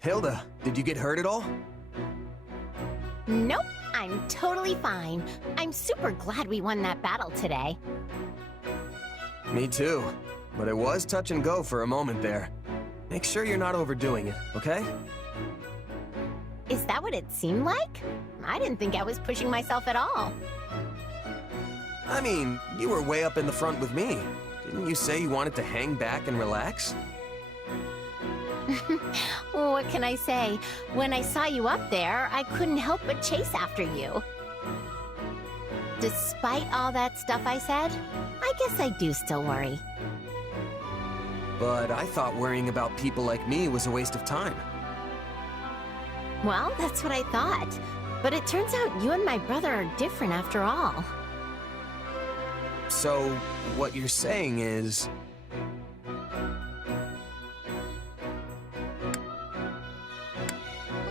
Hilda, did you get hurt at all? Nope, I'm totally fine. I'm super glad we won that battle today. Me too, but it was touch and go for a moment there. Make sure you're not overdoing it, okay? Is that what it seemed like? I didn't think I was pushing myself at all. I mean, you were way up in the front with me. Didn't you say you wanted to hang back and relax? What can I say? When I saw you up there, I couldn't help but chase after you. Despite all that stuff I said, I guess I do still worry. But I thought worrying about people like me was a waste of time. Well, that's what I thought. But it turns out you and my brother are different after all. So, what you're saying is...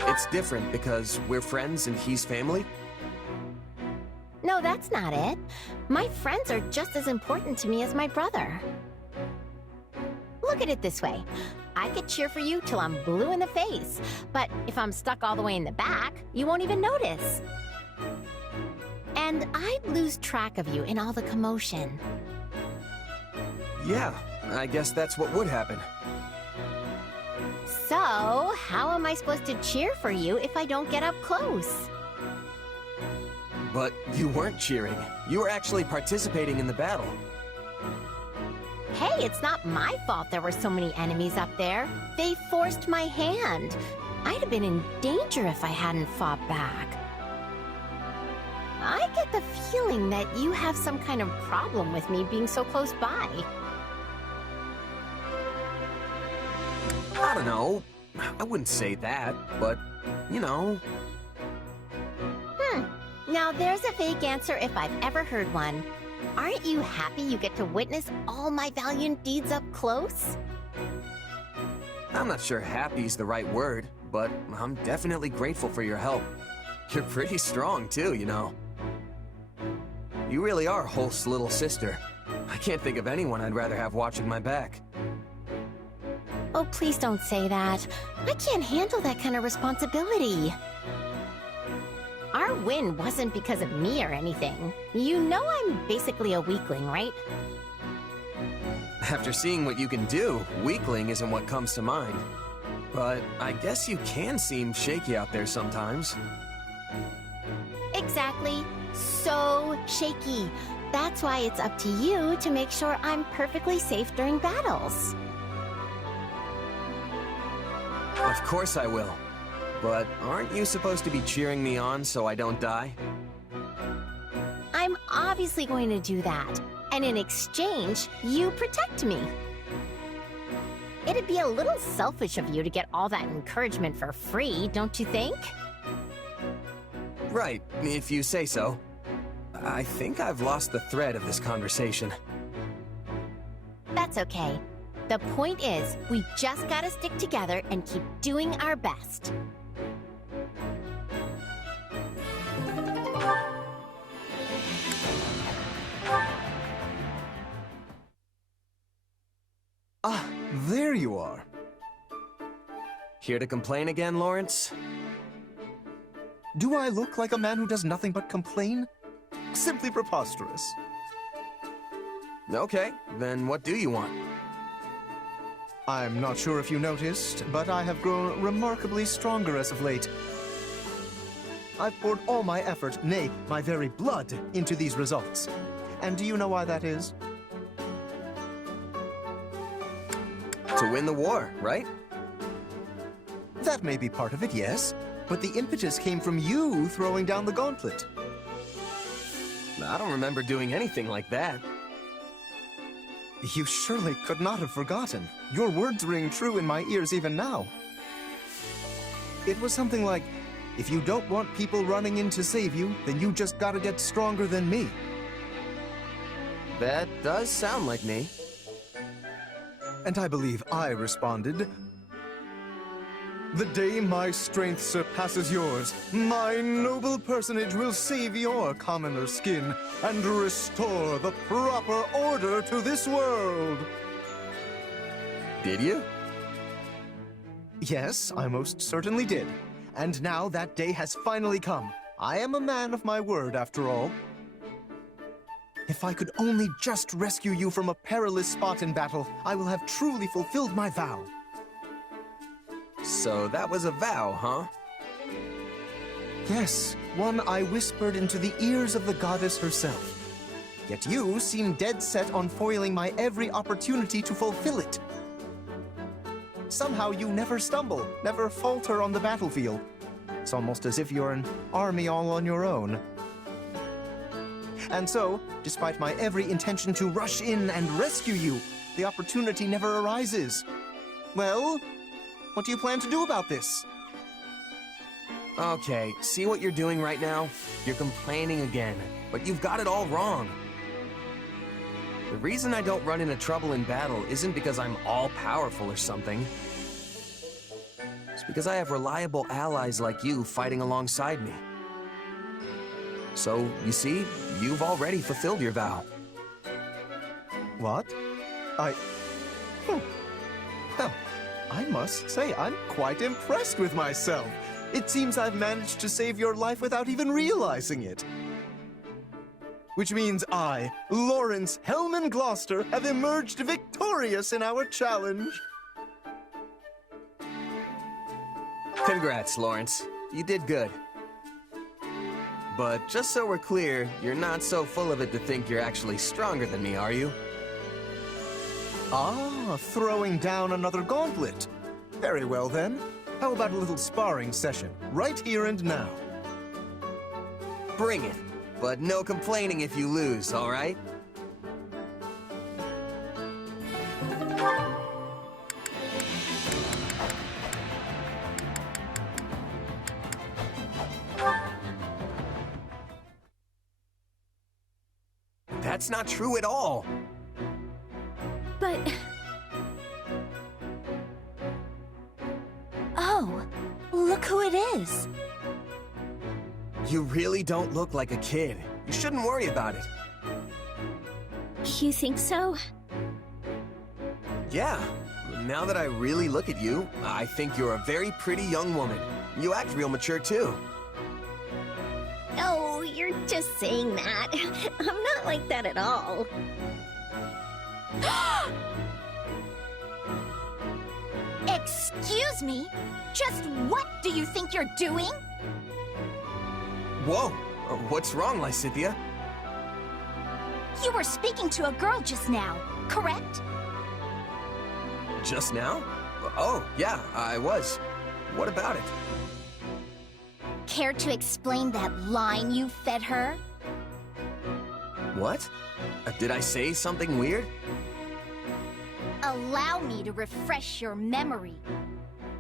It's different because we're friends and he's family? No, that's not it. My friends are just as important to me as my brother. Look at it this way. I could cheer for you till I'm blue in the face, but if I'm stuck all the way in the back, you won't even notice. And I'd lose track of you in all the commotion. Yeah, I guess that's what would happen. So, how am I supposed to cheer for you if I don't get up close? But you weren't cheering. You were actually participating in the battle. Hey, it's not my fault there were so many enemies up there. They forced my hand. I'd have been in danger if I hadn't fought back. I get the feeling that you have some kind of problem with me being so close by. I don't know. I wouldn't say that, but, you know. Now there's a fake answer if I've ever heard one. Aren't you happy you get to witness all my valiant deeds up close? I'm not sure happy's the right word, but I'm definitely grateful for your help. You're pretty strong too, you know. You really are Hulk's little sister. I can't think of anyone I'd rather have watching my back. Oh, please don't say that. I can't handle that kind of responsibility. Our win wasn't because of me or anything. You know I'm basically a weakling, right? After seeing what you can do, weakling isn't what comes to mind. But I guess you can seem shaky out there sometimes. Exactly. So shaky. That's why it's up to you to make sure I'm perfectly safe during battles. Of course I will. But aren't you supposed to be cheering me on so I don't die? I'm obviously going to do that. And in exchange, you protect me. It'd be a little selfish of you to get all that encouragement for free, don't you think? Right, if you say so. I think I've lost the thread of this conversation. That's okay. The point is, we just gotta stick together and keep doing our best. Ah, there you are. Here to complain again, Lawrence? Do I look like a man who does nothing but complain? Simply preposterous. Okay, then what do you want? I'm not sure if you noticed, but I have grown remarkably stronger as of late. I've poured all my effort, nay, my very blood, into these results. And do you know why that is? To win the war, right? That may be part of it, yes. But the impetus came from you throwing down the gauntlet. I don't remember doing anything like that. You surely could not have forgotten. Your words ring true in my ears even now. It was something like, if you don't want people running in to save you, then you just gotta get stronger than me. That does sound like me. And I believe I responded, the day my strength surpasses yours, my noble personage will save your commoner skin and restore the proper order to this world. Did you? Yes, I most certainly did. And now that day has finally come. I am a man of my word, after all. If I could only just rescue you from a perilous spot in battle, I will have truly fulfilled my vow. So that was a vow, huh? Yes, one I whispered into the ears of the goddess herself. Yet you seem dead set on foiling my every opportunity to fulfill it. Somehow you never stumble, never falter on the battlefield. It's almost as if you're an army all on your own. And so, despite my every intention to rush in and rescue you, the opportunity never arises. Well, what do you plan to do about this? Okay, see what you're doing right now? You're complaining again, but you've got it all wrong. The reason I don't run into trouble in battle isn't because I'm all-powerful or something. It's because I have reliable allies like you fighting alongside me. So, you see, you've already fulfilled your vow. What? Well, I must say I'm quite impressed with myself. It seems I've managed to save your life without even realizing it. Which means I, Lawrence Hellman Gloucester, have emerged victorious in our challenge. Congrats, Lawrence. You did good. But just so we're clear, you're not so full of it to think you're actually stronger than me, are you? Ah, throwing down another gauntlet. Very well then. How about a little sparring session, right here and now? Bring it. But no complaining if you lose, all right? That's not true at all. But... Oh, look who it is. You really don't look like a kid. You shouldn't worry about it. You think so? Yeah. Now that I really look at you, I think you're a very pretty young woman. You act real mature, too. Oh, you're just saying that. I'm not like that at all. Excuse me? Just what do you think you're doing? Whoa! What's wrong, Lysithia? You were speaking to a girl just now, correct? Just now? Oh, yeah, I was. What about it? Care to explain that line you fed her? What? Did I say something weird? Allow me to refresh your memory.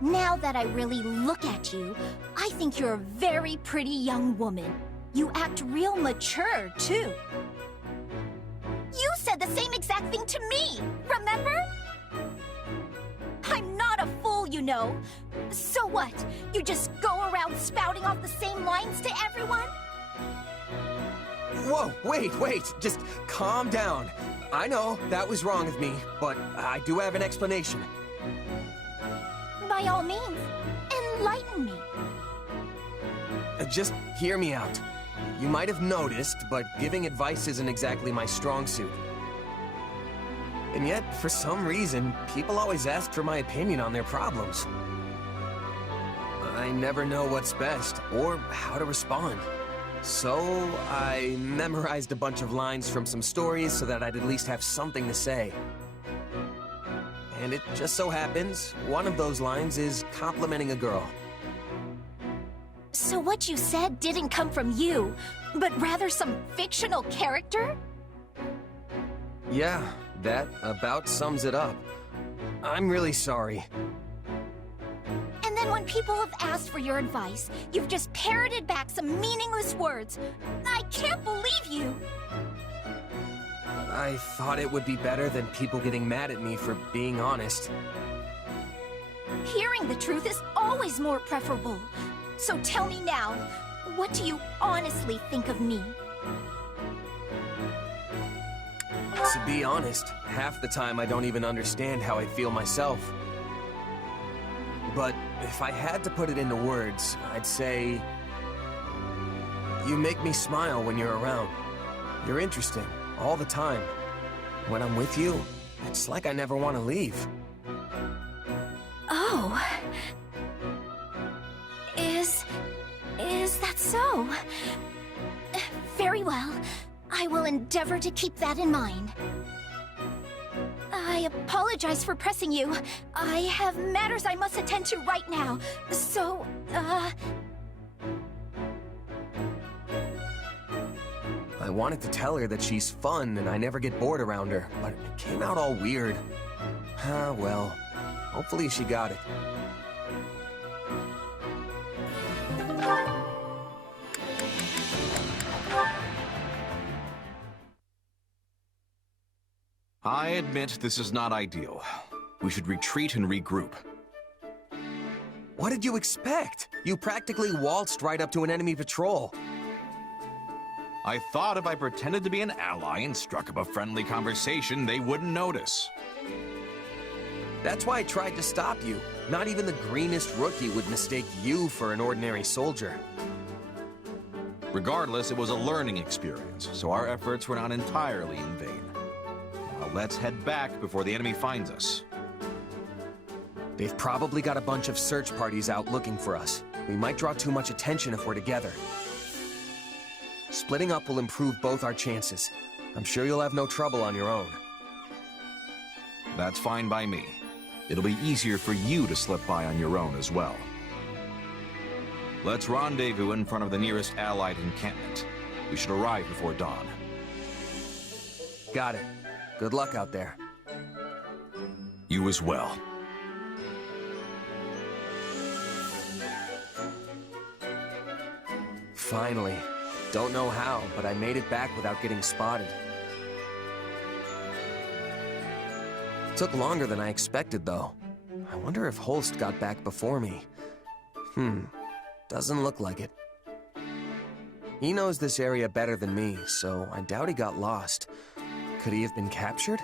Now that I really look at you, I think you're a very pretty young woman. You act real mature, too. You said the same exact thing to me, remember? I'm not a fool, you know. So what? You just go around spouting off the same lines to everyone? Whoa, wait, just calm down. I know that was wrong of me, but I do have an explanation. By all means, enlighten me. Just hear me out. You might have noticed, but giving advice isn't exactly my strong suit. And yet, for some reason, people always ask for my opinion on their problems. I never know what's best, or how to respond. So, I memorized a bunch of lines from some stories so that I'd at least have something to say. And it just so happens, one of those lines is complimenting a girl. So what you said didn't come from you, but rather some fictional character? Yeah, that about sums it up. I'm really sorry. And then when people have asked for your advice, you've just parroted back some meaningless words. I can't believe you! I thought it would be better than people getting mad at me for being honest. Hearing the truth is always more preferable. So tell me now, what do you honestly think of me? To be honest, half the time I don't even understand how I feel myself. but if I had to put it into words, I'd say... You make me smile when you're around. You're interesting, all the time. When I'm with you, it's like I never want to leave. Oh. Is that so? Very well. I will endeavor to keep that in mind. I apologize for pressing you. I have matters I must attend to right now. So, I wanted to tell her that she's fun and I never get bored around her, but it came out all weird. Ah, well, hopefully she got it. I admit this is not ideal. We should retreat and regroup. What did you expect? You practically waltzed right up to an enemy patrol. I thought if I pretended to be an ally and struck up a friendly conversation, they wouldn't notice. That's why I tried to stop you. Not even the greenest rookie would mistake you for an ordinary soldier. Regardless, it was a learning experience, so our efforts were not entirely in vain. Now let's head back before the enemy finds us. They've probably got a bunch of search parties out looking for us. We might draw too much attention if we're together. Splitting up will improve both our chances. I'm sure you'll have no trouble on your own. That's fine by me. It'll be easier for you to slip by on your own as well. Let's rendezvous in front of the nearest Allied encampment. We should arrive before dawn. Got it. Good luck out there. You as well. Finally. Don't know how, but I made it back without getting spotted. Took longer than I expected, though. I wonder if Holst got back before me. Doesn't look like it. He knows this area better than me, so I doubt he got lost. Could he have been captured?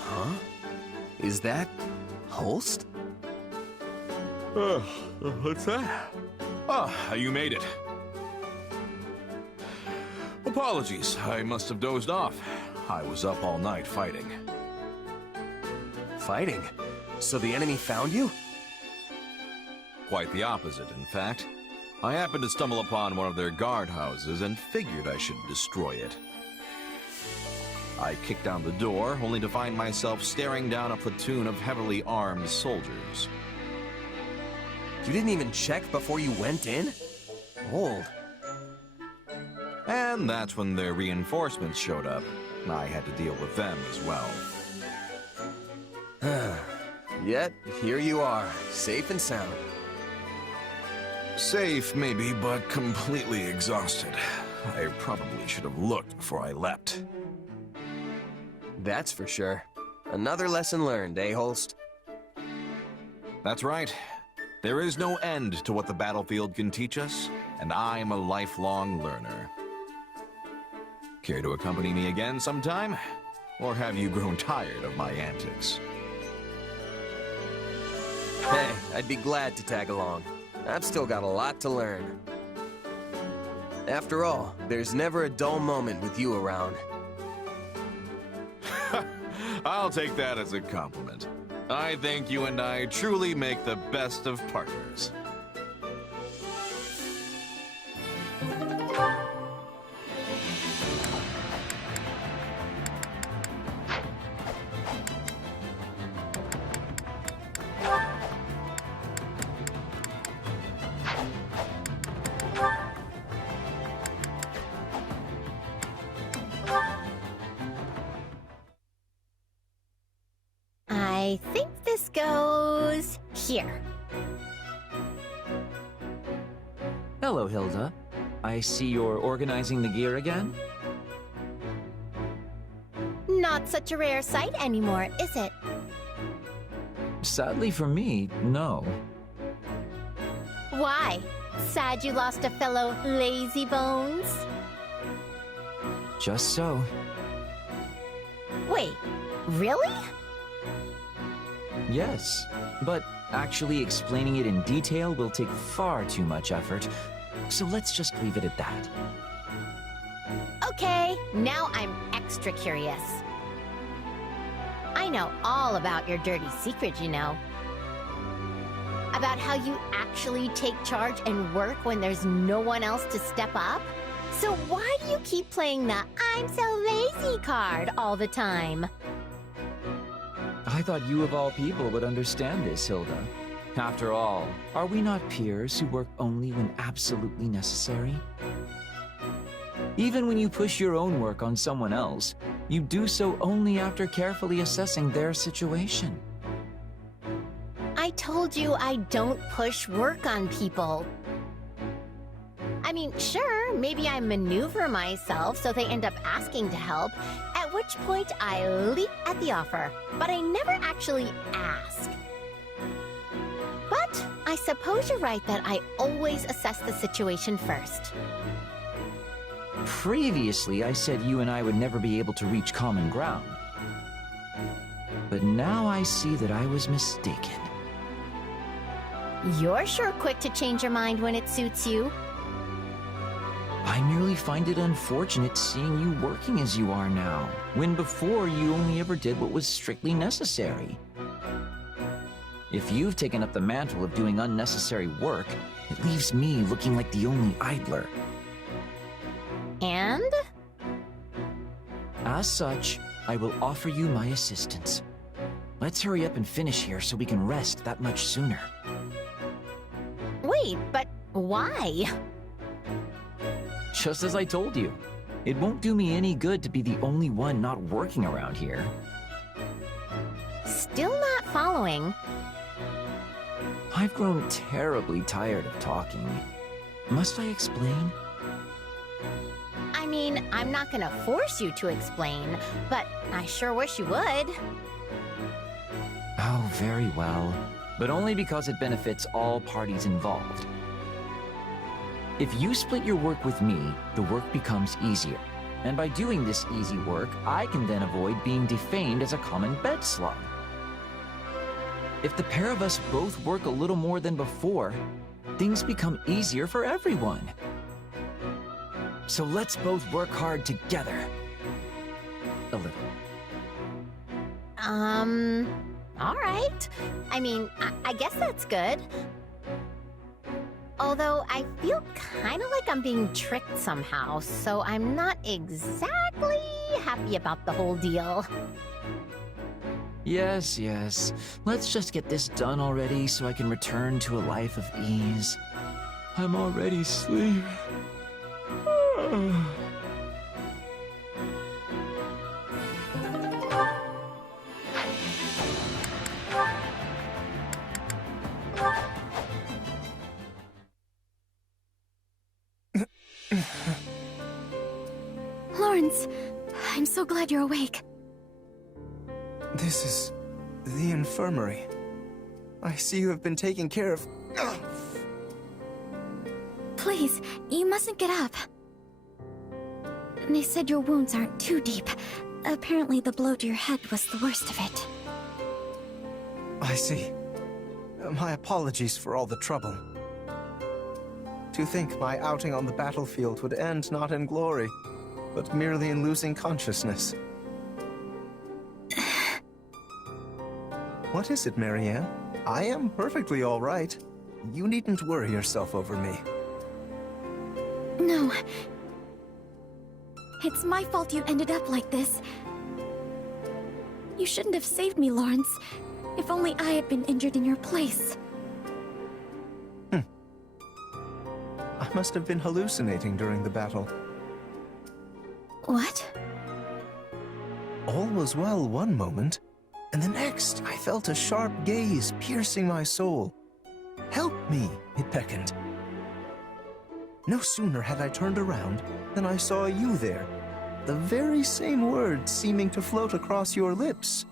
Huh? Is that Holst? What's that? Ah, you made it. Apologies, I must have dozed off. I was up all night fighting. Fighting? So the enemy found you? Quite the opposite, in fact. I happened to stumble upon one of their guardhouses and figured I should destroy it. I kicked down the door, only to find myself staring down a platoon of heavily armed soldiers. You didn't even check before you went in? Bold. And that's when their reinforcements showed up. I had to deal with them as well. Yet, here you are, safe and sound. Safe, maybe, but completely exhausted. I probably should have looked before I leapt. That's for sure. Another lesson learned, eh, Holst? That's right. There is no end to what the battlefield can teach us, and I'm a lifelong learner. Care to accompany me again sometime? Or have you grown tired of my antics? Hey, I'd be glad to tag along. I've still got a lot to learn. After all, there's never a dull moment with you around. I'll take that as a compliment. I think you and I truly make the best of partners. I think this goes here. Hello, Hilda. I see you're organizing the gear again? Not such a rare sight anymore, is it? Sadly for me, no. Why? Sad you lost a fellow lazy bones? Just so. Wait, really? Yes, but actually explaining it in detail will take far too much effort, so let's just leave it at that. Okay, now I'm extra curious. I know all about your dirty secret, you know. About how you actually take charge and work when there's no one else to step up? So why do you keep playing the "I'm so lazy" card all the time? I thought you of all people would understand this, Hilda. After all, are we not peers who work only when absolutely necessary? Even when you push your own work on someone else, you do so only after carefully assessing their situation. I told you I don't push work on people. I mean, sure, maybe I maneuver myself so they end up asking to help, at which point I leap at the offer, but I never actually ask. But I suppose you're right that I always assess the situation first. Previously, I said you and I would never be able to reach common ground. But now I see that I was mistaken. You're sure quick to change your mind when it suits you. I merely find it unfortunate seeing you working as you are now, when before you only ever did what was strictly necessary. If you've taken up the mantle of doing unnecessary work, it leaves me looking like the only idler. And? As such, I will offer you my assistance. Let's hurry up and finish here so we can rest that much sooner. Wait, but why? Just as I told you, it won't do me any good to be the only one not working around here. Still not following. I've grown terribly tired of talking. Must I explain? I mean, I'm not gonna force you to explain, but I sure wish you would. Oh, very well. But only because it benefits all parties involved. If you split your work with me, the work becomes easier. And by doing this easy work, I can then avoid being defamed as a common bed slug. If the pair of us both work a little more than before, things become easier for everyone. So let's both work hard together. A little. All right. I mean, I guess that's good. Although I feel kind of like I'm being tricked somehow, so I'm not exactly happy about the whole deal. Yes, yes. Let's just get this done already so I can return to a life of ease. I'm already sleeping. Lawrence, I'm so glad you're awake. This is the infirmary. I see you have been taking care of... Please, you mustn't get up. They said your wounds aren't too deep. Apparently the blow to your head was the worst of it. I see. My apologies for all the trouble. To think my outing on the battlefield would end not in glory, but merely in losing consciousness. What is it, Marianne? I am perfectly all right. You needn't worry yourself over me. No. It's my fault you ended up like this. You shouldn't have saved me, Lawrence. If only I had been injured in your place. I must have been hallucinating during the battle. What? All was well one moment, and the next I felt a sharp gaze piercing my soul. Help me, it beckoned. No sooner had I turned around than I saw you there, the very same words seeming to float across your lips.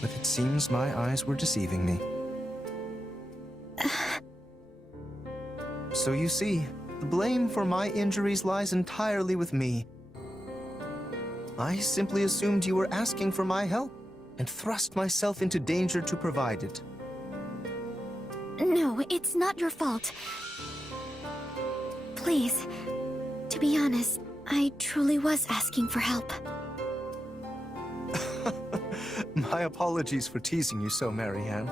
But it seems my eyes were deceiving me. So you see, the blame for my injuries lies entirely with me. I simply assumed you were asking for my help, and thrust myself into danger to provide it. No, it's not your fault. Please, to be honest, I truly was asking for help. My apologies for teasing you so, Marianne.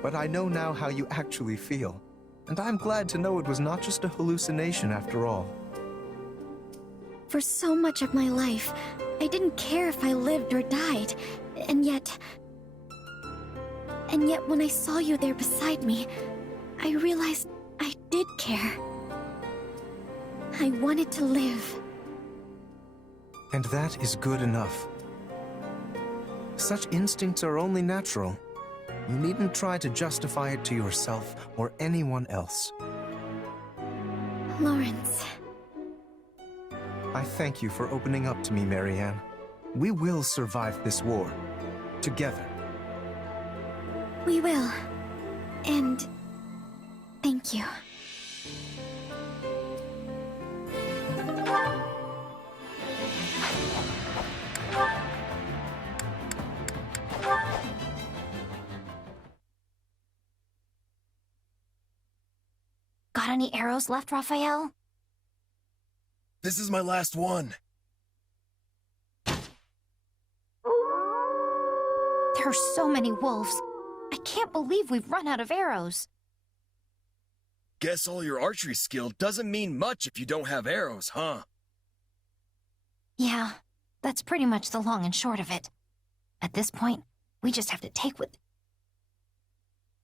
But I know now how you actually feel, and I'm glad to know it was not just a hallucination after all. For so much of my life, I didn't care if I lived or died, and yet when I saw you there beside me, I realized I did care. I wanted to live. And that is good enough. Such instincts are only natural. You needn't try to justify it to yourself or anyone else. Lawrence. I thank you for opening up to me, Marianne. We will survive this war. Together. We will. And thank you. Got any arrows left, Raphael? This is my last one. There are so many wolves. I can't believe we've run out of arrows. Guess all your archery skill doesn't mean much if you don't have arrows, huh? Yeah, that's pretty much the long and short of it. At this point, we just have to take what...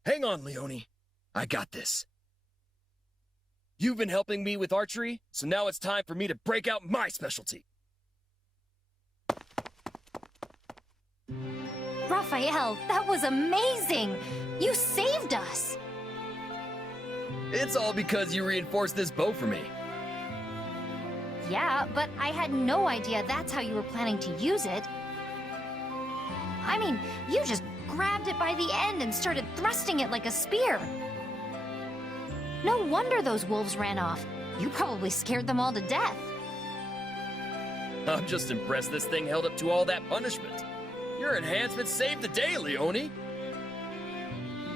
Hang on, Leone. I got this. You've been helping me with archery, so now it's time for me to break out my specialty. Raphael, that was amazing! You saved us! It's all because you reinforced this bow for me. Yeah, but I had no idea that's how you were planning to use it. I mean, you just grabbed it by the end and started thrusting it like a spear. No wonder those wolves ran off. You probably scared them all to death. I'm just impressed this thing held up to all that punishment. Your enhancement saved the day, Leone.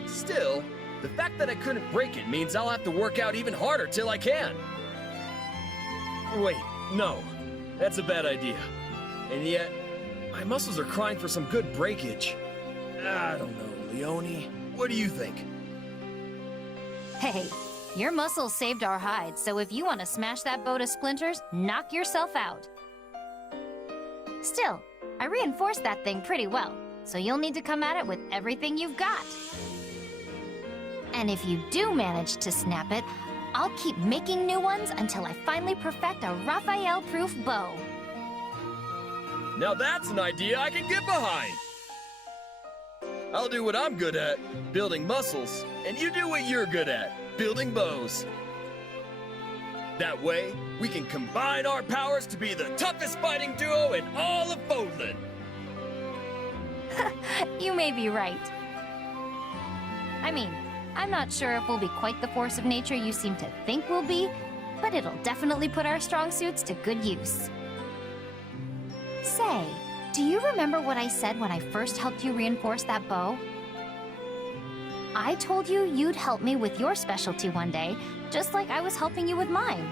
Still, the fact that I couldn't break it means I'll have to work out even harder till I can. Wait, no. That's a bad idea. And yet, my muscles are crying for some good breakage. I don't know, Leone. What do you think? Hey, your muscles saved our hides, so if you want to smash that bow to splinters, knock yourself out. Still, I reinforced that thing pretty well, so you'll need to come at it with everything you've got. And if you do manage to snap it, I'll keep making new ones until I finally perfect a Raphael-proof bow. Now that's an idea I can get behind! I'll do what I'm good at, building muscles, and you do what you're good at, building bows. That way, we can combine our powers to be the toughest fighting duo in all of Fodlan. You may be right. I mean, I'm not sure if we'll be quite the force of nature you seem to think we'll be, but it'll definitely put our strong suits to good use. Say, do you remember what I said when I first helped you reinforce that bow? I told you you'd help me with your specialty one day, just like I was helping you with mine.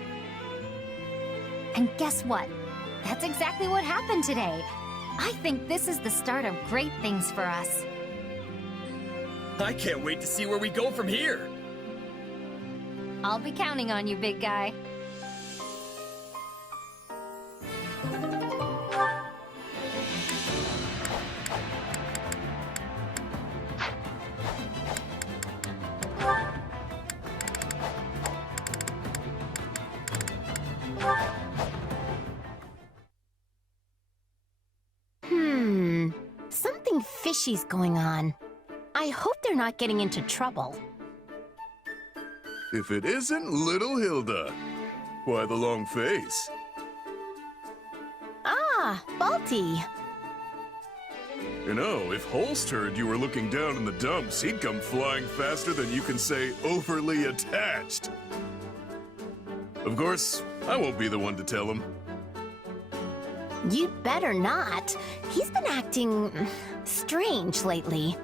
And guess what? That's exactly what happened today. I think this is the start of great things for us. I can't wait to see where we go from here. I'll be counting on you, big guy. Something fishy's going on. I hope they're not getting into trouble. If it isn't little Hilda. Why the long face? Ah, Balti. You know, if Holst heard you were looking down in the dumps, he'd come flying faster than you can say overly attached. Of course, I won't be the one to tell him. You'd better not. He's been acting strange lately.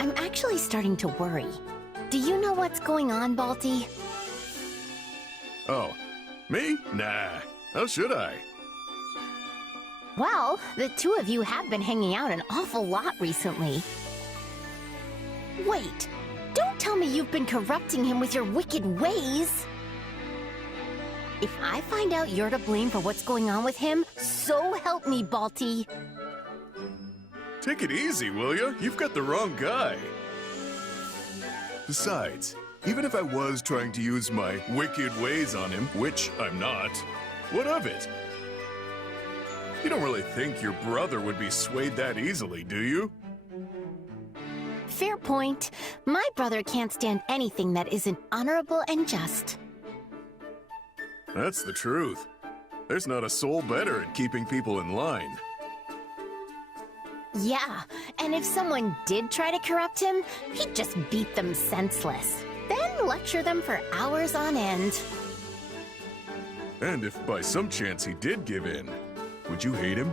I'm actually starting to worry. Do you know what's going on, Balti? Oh, me? Nah. How should I? Well, the two of you have been hanging out an awful lot recently. Wait, don't tell me you've been corrupting him with your wicked ways. If I find out you're to blame for what's going on with him, so help me, Balti. Take it easy, will ya? You've got the wrong guy. Besides, even if I was trying to use my wicked ways on him, which I'm not, what of it? You don't really think your brother would be swayed that easily, do you? Fair point. My brother can't stand anything that isn't honorable and just. That's the truth. There's not a soul better at keeping people in line. Yeah, and if someone did try to corrupt him, he'd just beat them senseless. Then lecture them for hours on end. And if by some chance he did give in, would you hate him?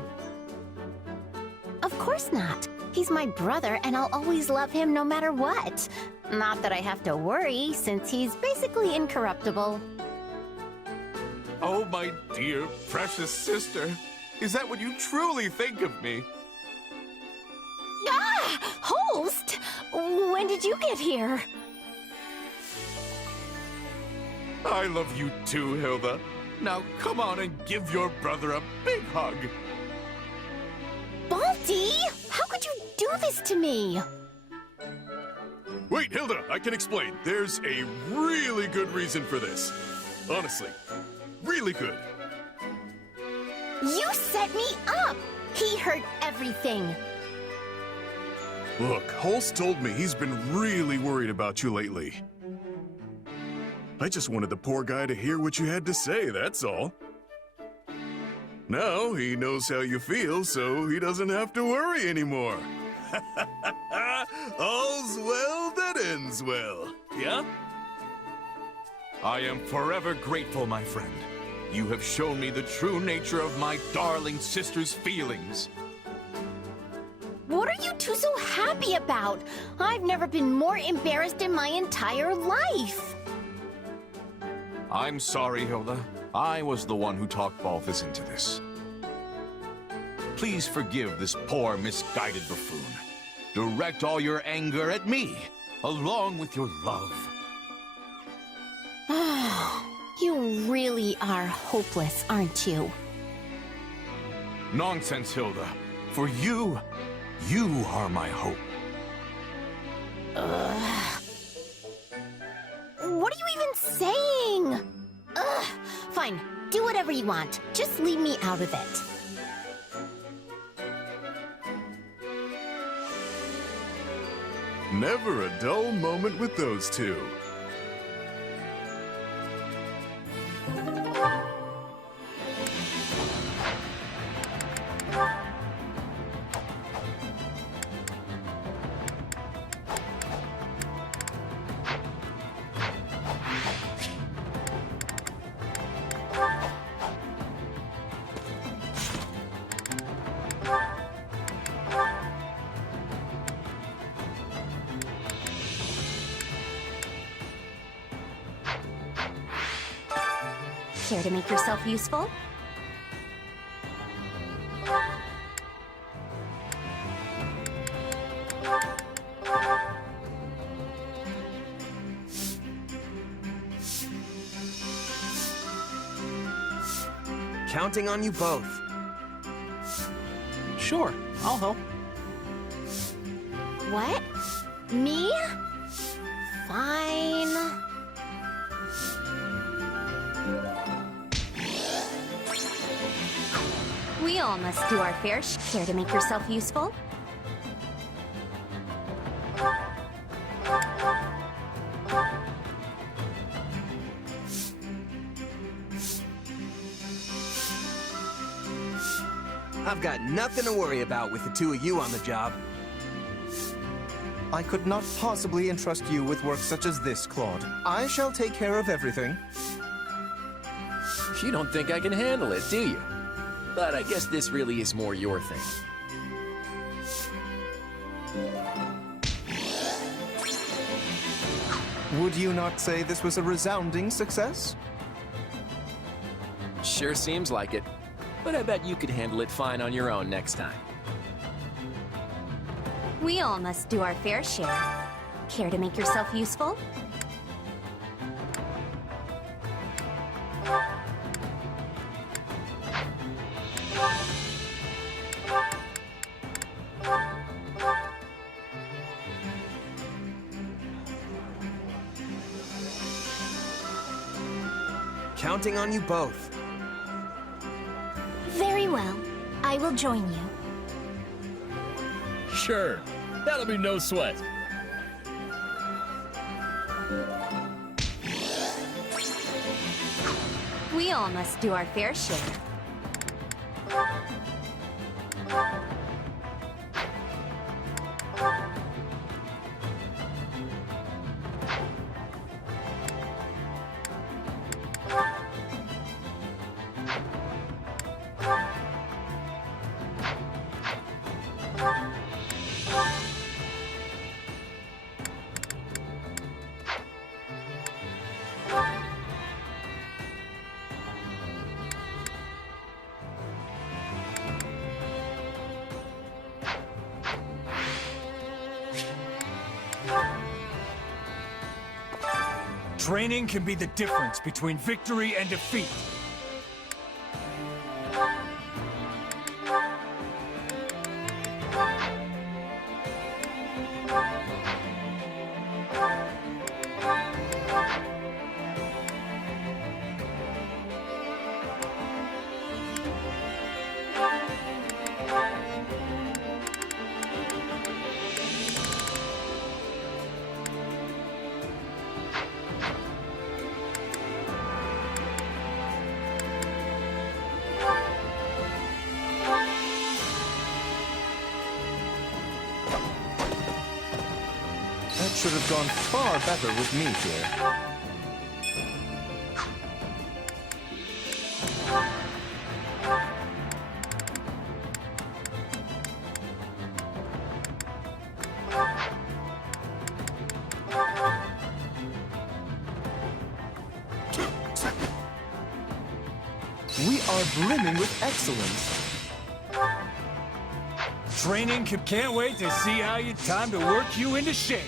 Of course not. He's my brother, and I'll always love him no matter what. Not that I have to worry, since he's basically incorruptible. Oh, my dear, precious sister. Is that what you truly think of me? Ah! Holst! When did you get here? I love you too, Hilda. Now come on and give your brother a big hug. Balti! How could you do this to me? Wait, Hilda, I can explain. There's a really good reason for this. Honestly, really good. You set me up! He heard everything. Look, Holst told me he's been really worried about you lately. I just wanted the poor guy to hear what you had to say, that's all. Now he knows how you feel, so he doesn't have to worry anymore. All's well that ends well, yeah? I am forever grateful, my friend. You have shown me the true nature of my darling sister's feelings. What are you two so happy about? I've never been more embarrassed in my entire life. I'm sorry, Hilda. I was the one who talked Balthus into this. Please forgive this poor, misguided buffoon. Direct all your anger at me, along with your love. You really are hopeless, aren't you? Nonsense, Hilda. For you are my hope. What are you even saying? Ugh. Fine, do whatever you want. Just leave me out of it. Never a dull moment with those two. Care to make yourself useful? Counting on you both. Sure, I'll help. What? Me? Fine. We all must do our fair share to make yourself useful. I've got nothing to worry about with the two of you on the job. I could not possibly entrust you with work such as this, Claude. I shall take care of everything. You don't think I can handle it, do you? But I guess this really is more your thing. Would you not say this was a resounding success? Sure seems like it. But I bet you could handle it fine on your own next time. We all must do our fair share. Care to make yourself useful? Counting on you both. Very well. I will join you. Sure. That'll be no sweat. We all must do our fair share. Training can be the difference between victory and defeat. That should have gone far better with me here. We are brimming with excellence. Training can't wait to see how you time to work you into shape.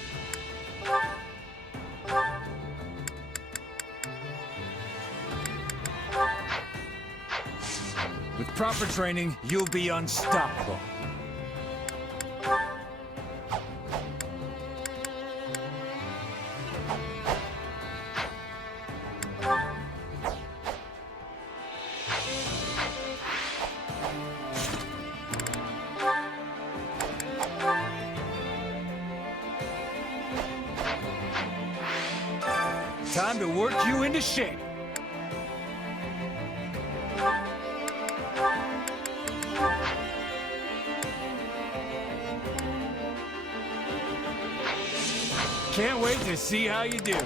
With proper training, you'll be unstoppable. Time to work you into shape. Can't wait to see how you do.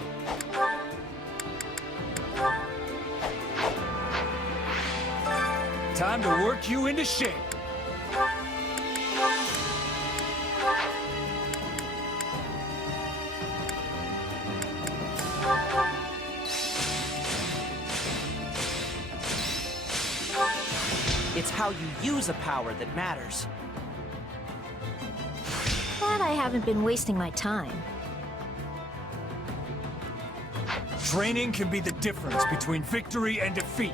Time to work you into shape. It's how you use a power that matters. Glad I haven't been wasting my time. Training can be the difference between victory and defeat.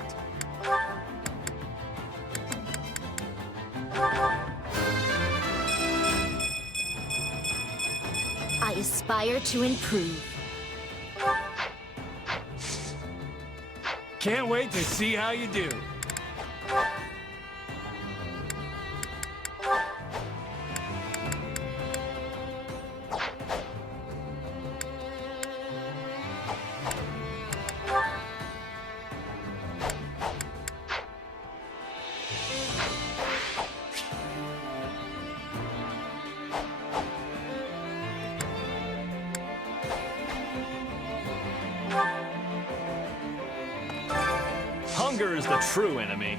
I aspire to improve. Can't wait to see how you do. Hunger's the true enemy.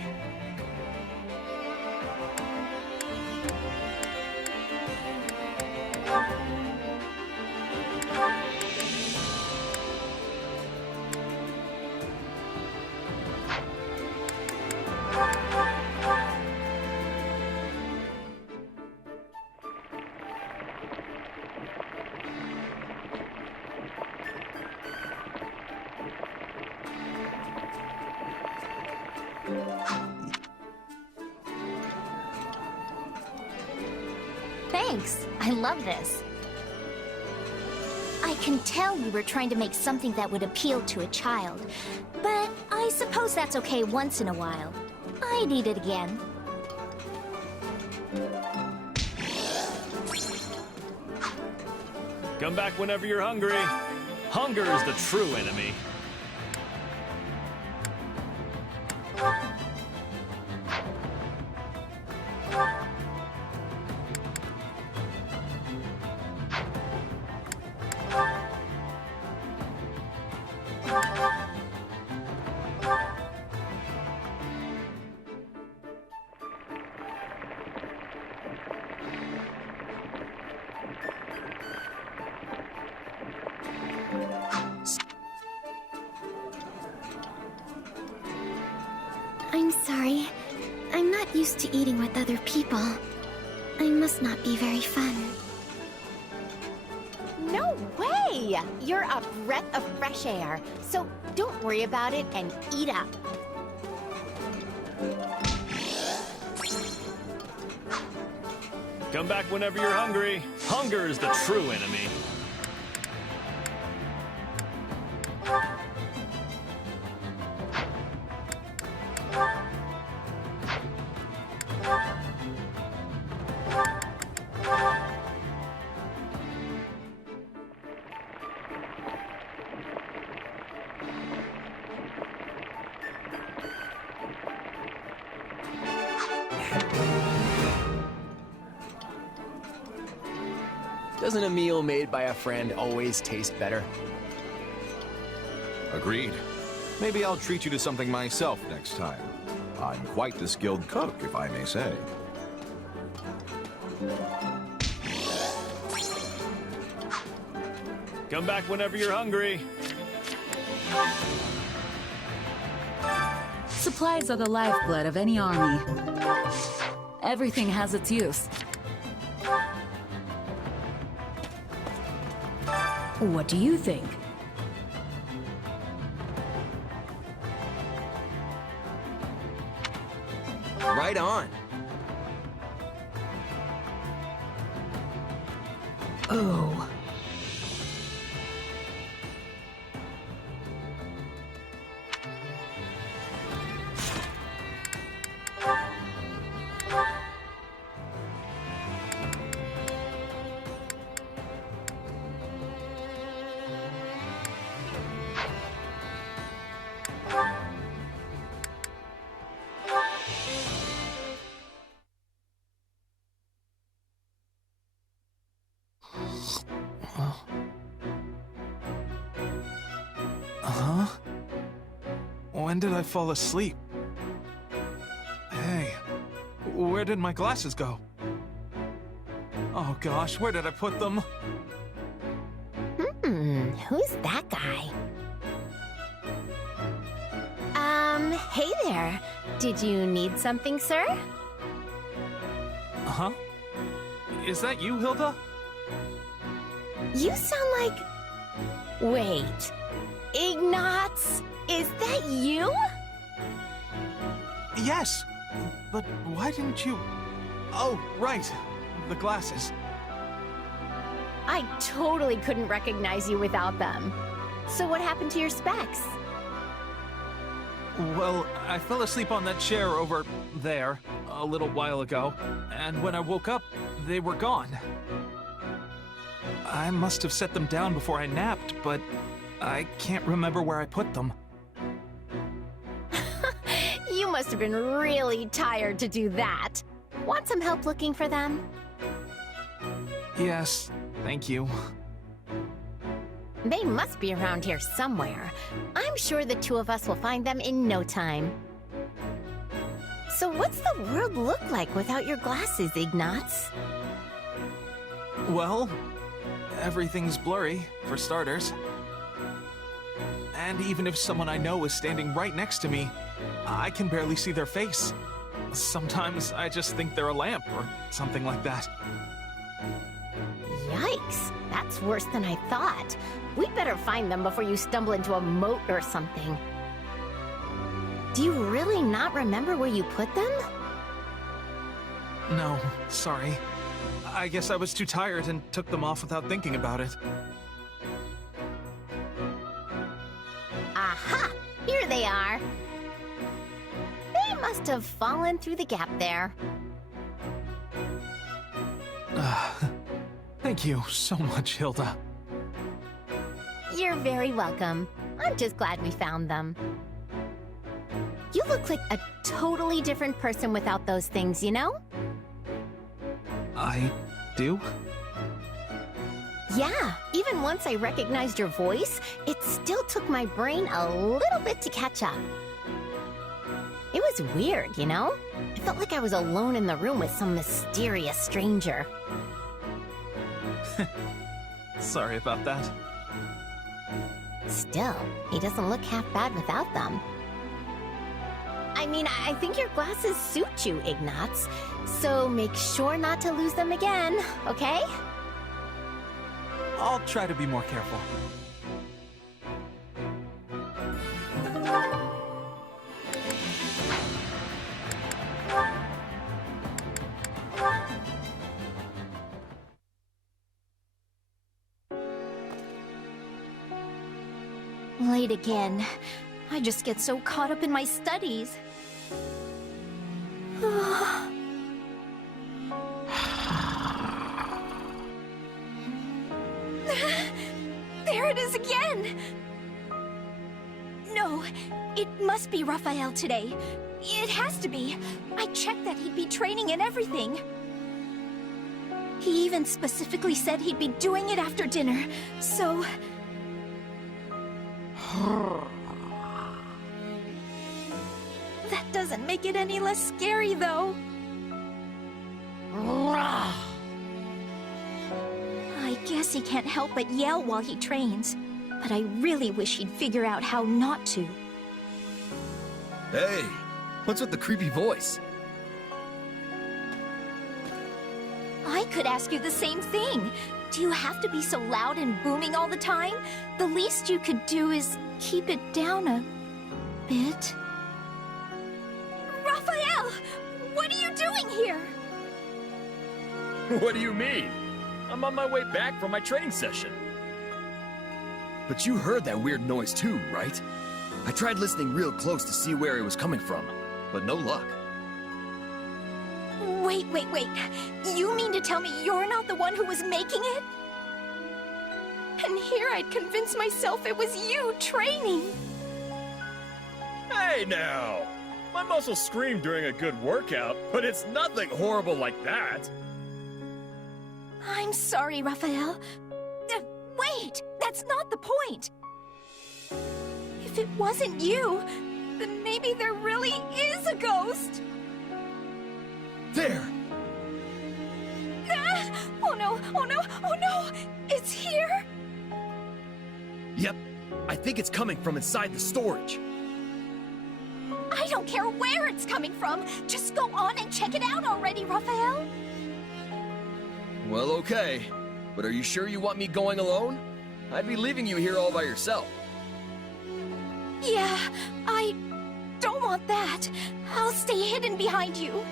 Thanks. I love this. I can tell you were trying to make something that would appeal to a child, but I suppose that's okay once in a while. I'd eat it again. Come back whenever you're hungry. Hunger is the true enemy. I'm sorry. I'm not used to eating with other people. I must not be very fun. No way! You're a breath of fresh air, so don't worry about it and eat up. Come back whenever you're hungry. Hunger is the true enemy. Doesn't a meal made by a friend always taste better? Agreed. Maybe I'll treat you to something myself next time. I'm quite the skilled cook, if I may say. Come back whenever you're hungry. Supplies are the lifeblood of any army. Everything has its use. What do you think? Right on. Oh. Huh? When did I fall asleep? Hey, where did my glasses go? Oh gosh, where did I put them? Who's that guy? Hey there. Did you need something, sir? Huh? Is that you, Hilda? You sound like... Wait. Ignatz? Is that you? Yes! But why didn't you... Oh, right. The glasses. I totally couldn't recognize you without them. So what happened to your specs? Well, I fell asleep on that chair over there a little while ago, and when I woke up, they were gone. I must have set them down before I napped, but I can't remember where I put them. You must have been really tired to do that. Want some help looking for them? Yes, thank you. They must be around here somewhere. I'm sure the two of us will find them in no time. So what's the world look like without your glasses, Ignatz? Well, everything's blurry, for starters. And even if someone I know is standing right next to me, I can barely see their face. Sometimes I just think they're a lamp or something like that. Yikes, that's worse than I thought. We'd better find them before you stumble into a moat or something. Do you really not remember where you put them? No, sorry. I guess I was too tired and took them off without thinking about it. Aha! Here they are. They must have fallen through the gap there. Thank you so much, Hilda. You're very welcome. I'm just glad we found them. You look like a totally different person without those things, you know? I do? Yeah, even once I recognized your voice, it still took my brain a little bit to catch up. It was weird, you know? I felt like I was alone in the room with some mysterious stranger. Sorry about that. Still, he doesn't look half bad without them. I mean, I think your glasses suit you, Ignatz. So make sure not to lose them again, okay? I'll try to be more careful. Late again. I just get so caught up in my studies. There it is again! No, it must be Raphael today. It has to be. I checked that he'd be training and everything. He even specifically said he'd be doing it after dinner, so... That doesn't make it any less scary, though. I guess he can't help but yell while he trains, but I really wish he'd figure out how not to. Hey, what's with the creepy voice? I could ask you the same thing. Do you have to be so loud and booming all the time? The least you could do is keep it down a bit. Raphael! What are you doing here? What do you mean? I'm on my way back from my training session. But you heard that weird noise too, right? I tried listening real close to see where it was coming from, but no luck. Wait. You mean to tell me you're not the one who was making it? And here I'd convinced myself it was you training. Hey now! My muscles scream during a good workout, but it's nothing horrible like that. I'm sorry, Raphael. Wait! That's not the point! If it wasn't you, then maybe there really is a ghost! There! Ah! Oh no! It's here? Yep, I think it's coming from inside the storage. I don't care where it's coming from! Just go on and check it out already, Raphael! Well, okay. But are you sure you want me going alone? I'd be leaving you here all by yourself. Yeah, I don't want that. I'll stay hidden behind you.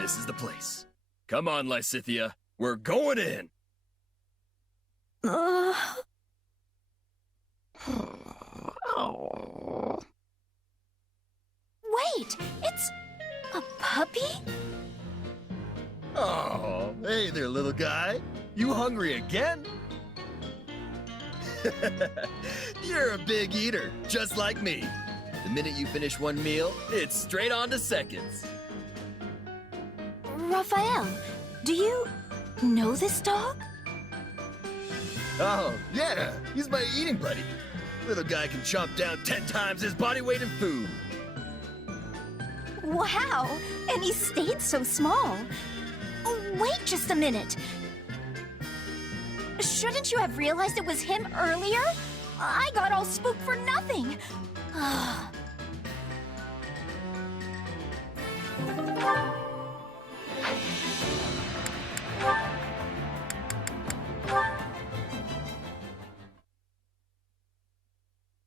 This is the place. Come on, Lysithia. We're going in! Wait, it's a puppy? Oh, hey there, little guy. You hungry again? You're a big eater, just like me. The minute you finish one meal, it's straight on to seconds. Raphael, do you know this dog? Oh, yeah, he's my eating buddy. Little guy can chomp down 10 times his body weight in food. Wow, and he stayed so small. Oh, wait just a minute. Shouldn't you have realized it was him earlier? I got all spooked for nothing.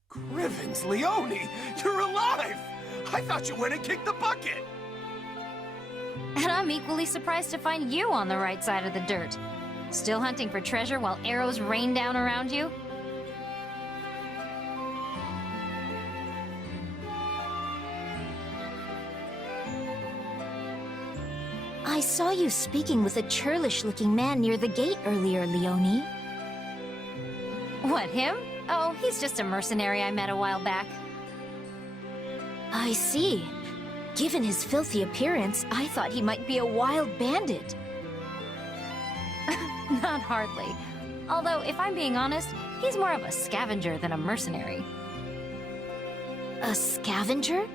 Crivens, Leone, you're alive! I thought you went and kicked the bucket! And I'm equally surprised to find you on the right side of the dirt. Still hunting for treasure while arrows rain down around you? I saw you speaking with a churlish-looking man near the gate earlier, Leone. What, him? Oh, he's just a mercenary I met a while back. I see. Given his filthy appearance, I thought he might be a wild bandit. Not hardly. Although, if I'm being honest, he's more of a scavenger than a mercenary. A scavenger?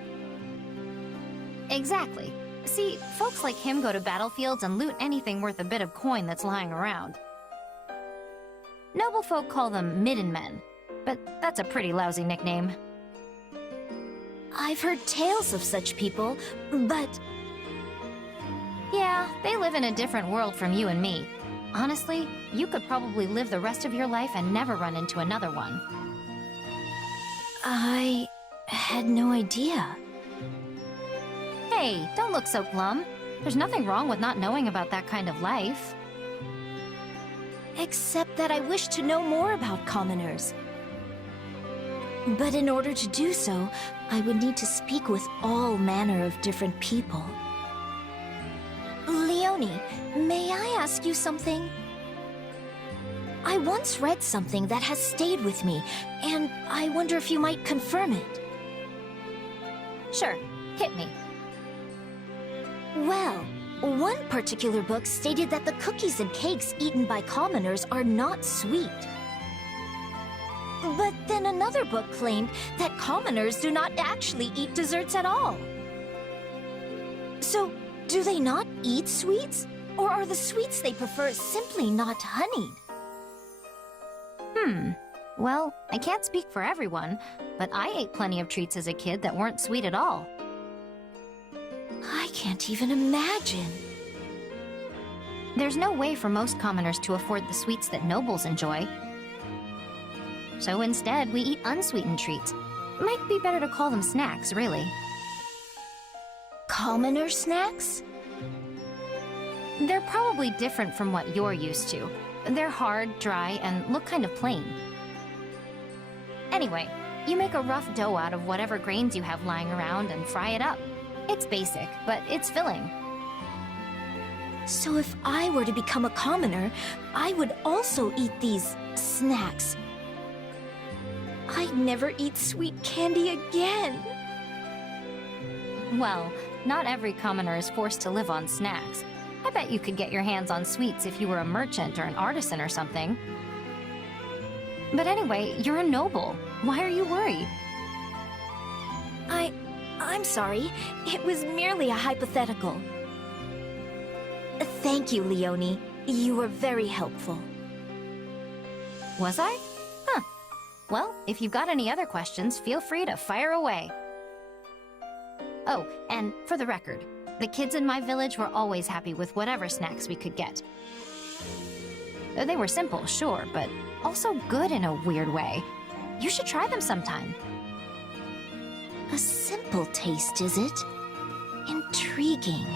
Exactly. See, folks like him go to battlefields and loot anything worth a bit of coin that's lying around. Noble folk call them midden men, but that's a pretty lousy nickname. I've heard tales of such people, but... Yeah, they live in a different world from you and me. Honestly, you could probably live the rest of your life and never run into another one. I had no idea. Hey, don't look so glum. There's nothing wrong with not knowing about that kind of life. Except that I wish to know more about commoners. But in order to do so, I would need to speak with all manner of different people. Leone, may I ask you something? I once read something that has stayed with me, and I wonder if you might confirm it. Sure, hit me. Well, one particular book stated that the cookies and cakes eaten by commoners are not sweet. But then another book claimed that commoners do not actually eat desserts at all. So, do they not eat sweets? Or are the sweets they prefer simply not honeyed? Well, I can't speak for everyone, but I ate plenty of treats as a kid that weren't sweet at all. I can't even imagine. There's no way for most commoners to afford the sweets that nobles enjoy. So instead, we eat unsweetened treats. Might be better to call them snacks, really. Commoner snacks? They're probably different from what you're used to. They're hard, dry, and look kind of plain. Anyway, you make a rough dough out of whatever grains you have lying around and fry it up. It's basic, but it's filling. So if I were to become a commoner, I would also eat these snacks. I'd never eat sweet candy again. Well, not every commoner is forced to live on snacks. I bet you could get your hands on sweets if you were a merchant or an artisan or something. But anyway, you're a noble. Why are you worried? I'm sorry. It was merely a hypothetical. Thank you, Leone. You were very helpful. Was I? Huh. Well, if you've got any other questions, feel free to fire away. Oh, and for the record, the kids in my village were always happy with whatever snacks we could get. They were simple, sure, but also good in a weird way. You should try them sometime. A simple taste, is it? Intriguing.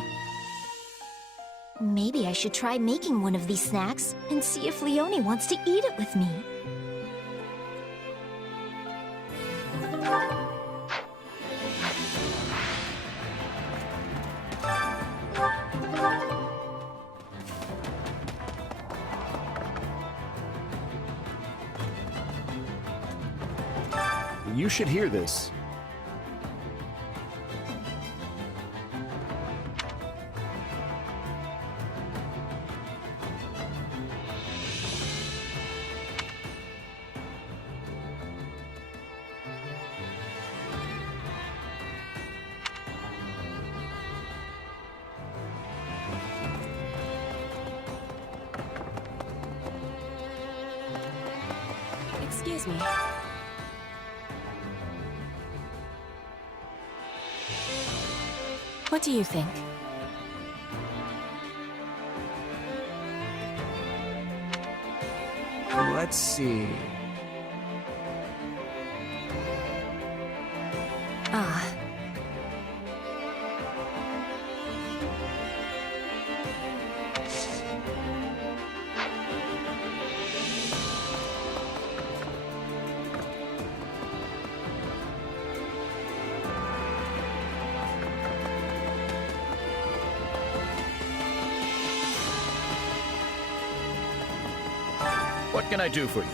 Maybe I should try making one of these snacks and see if Leone wants to eat it with me. You should hear this. Excuse me. What do you think? Let's see. Ah. What can I do for you?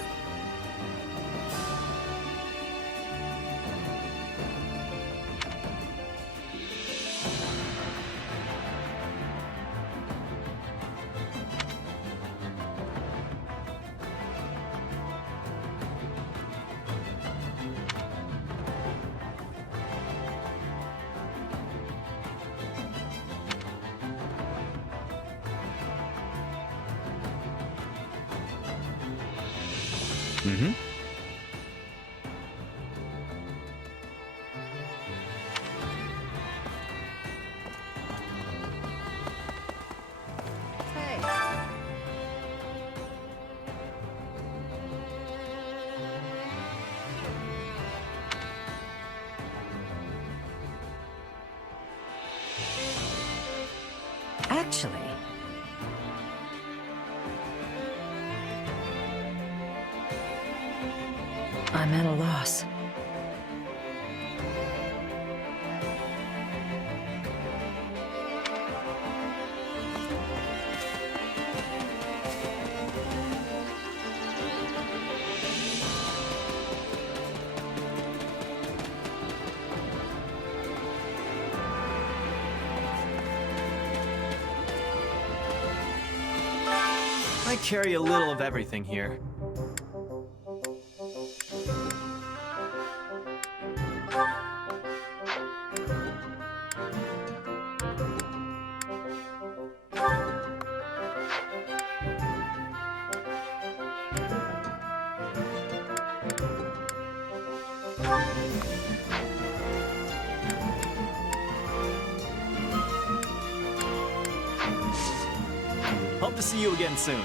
Mm-hmm. Actually, I'm at a loss. I carry a little of everything here. Hope to see you again soon.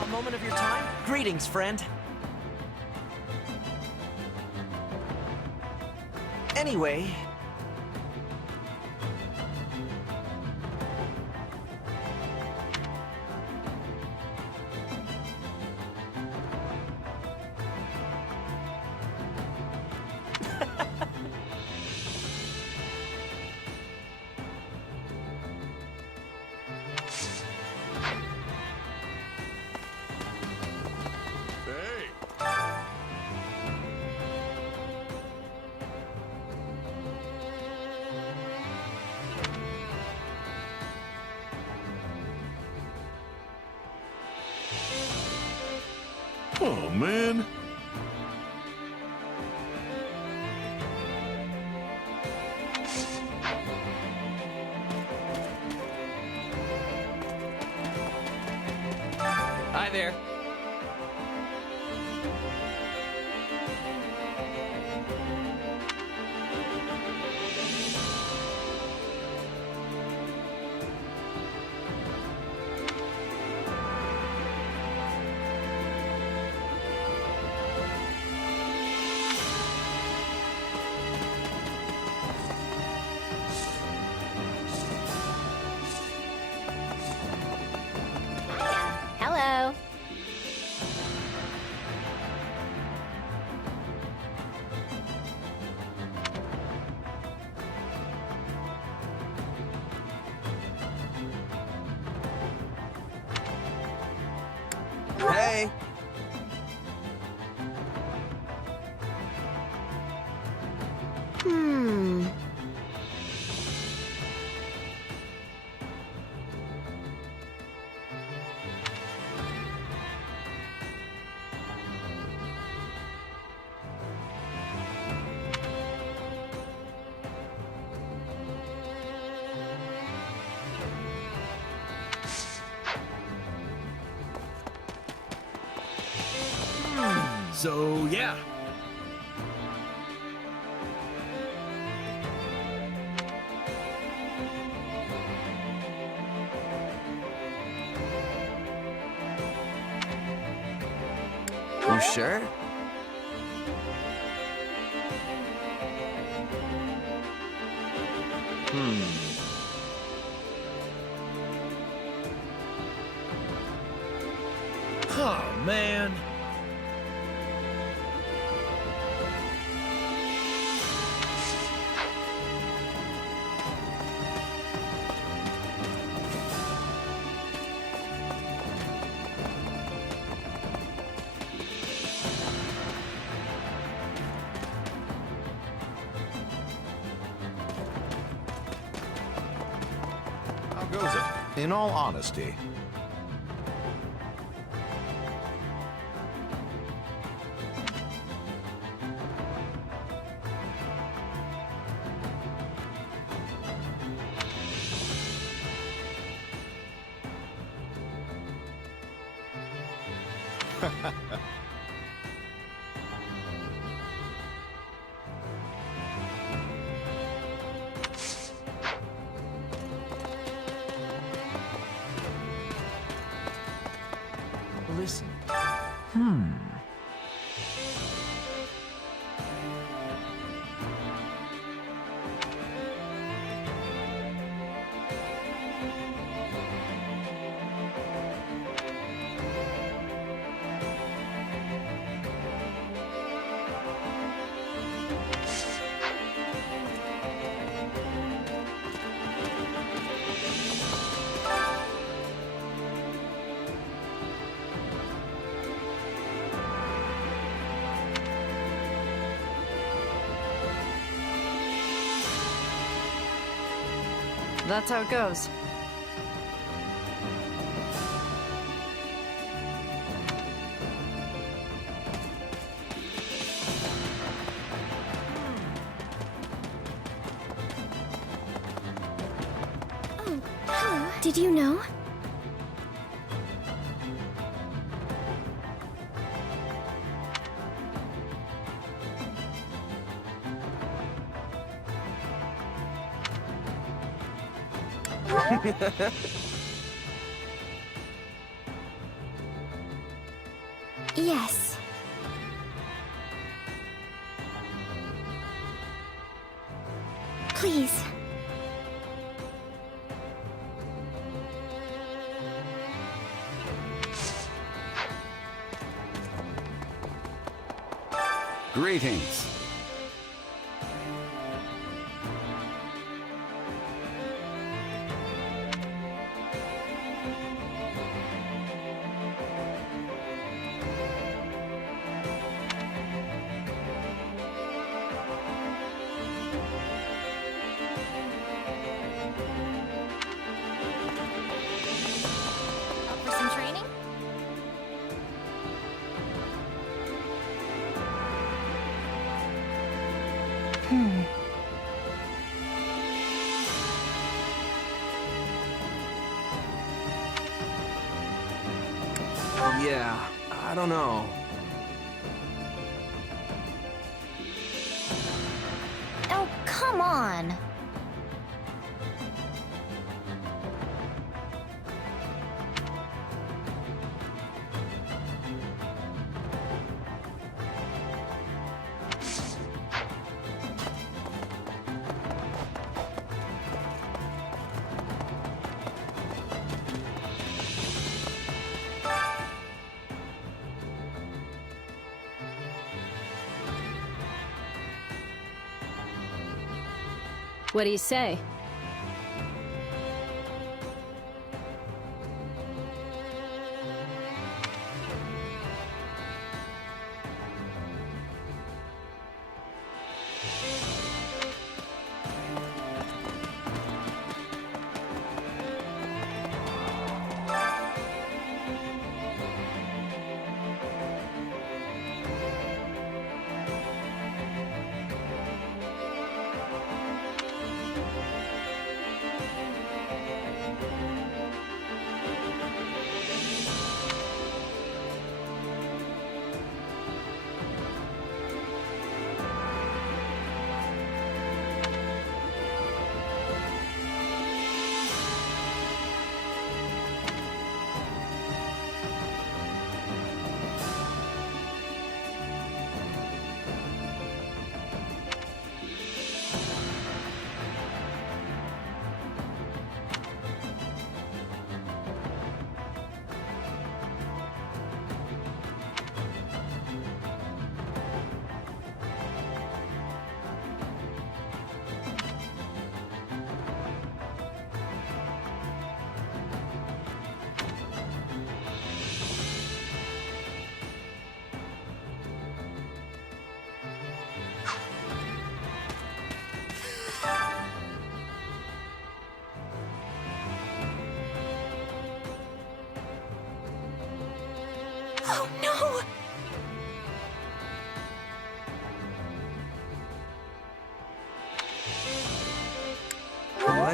A moment of your time? Greetings, friend. Anyway... Oh, man. Hi there. Hello. Hey! Hmm. So, yeah. You sure? Oh, man. How goes it? In all honesty. Listen. That's how it goes. Oh, hello. Did you know? Yes. Please. Greetings. Up for some training? Yeah, I don't know. Oh, come on. What do you say?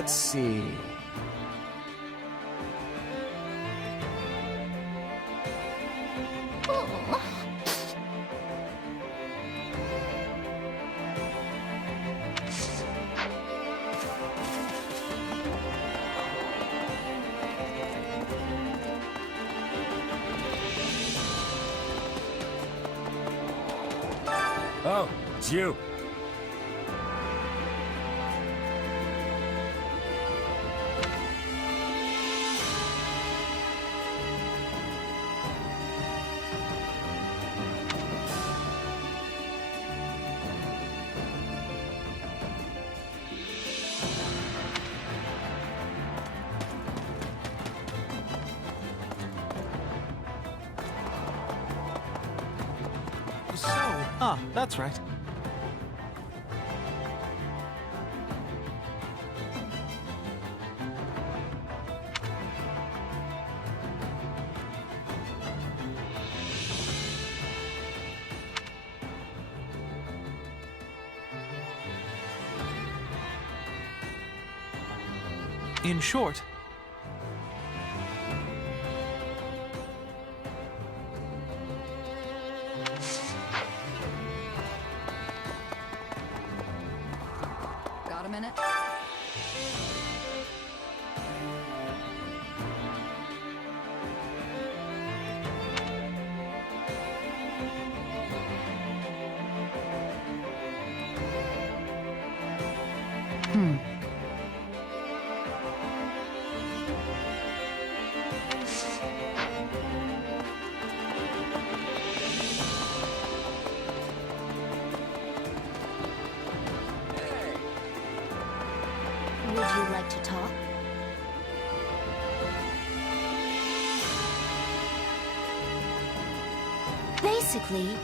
Let's see. Oh, it's you. That's right. In short, got a minute? Would you like to talk? Basically,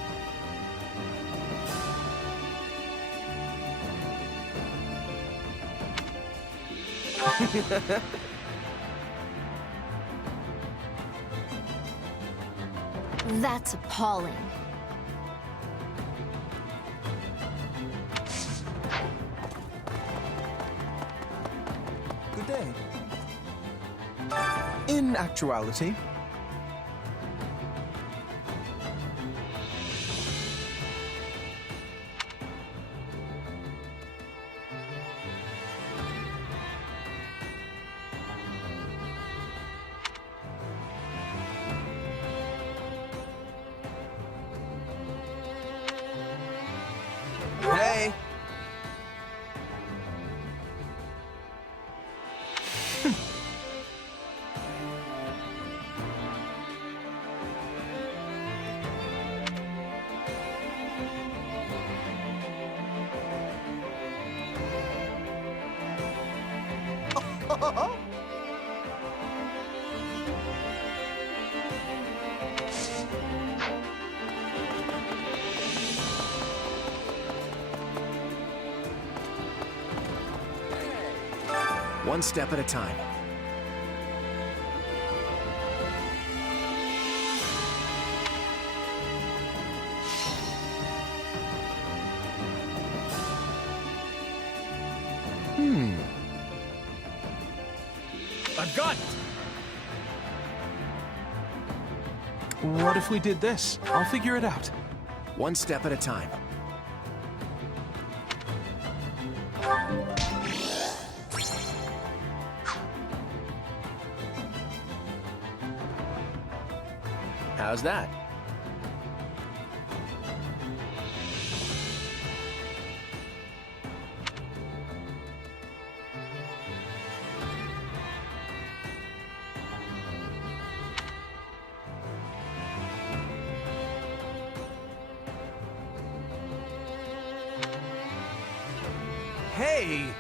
that's appalling. Good day. In actuality, Hey! One step at a time. I've got it! what if we did this? I'll figure it out. One step at a time. How's that? hey!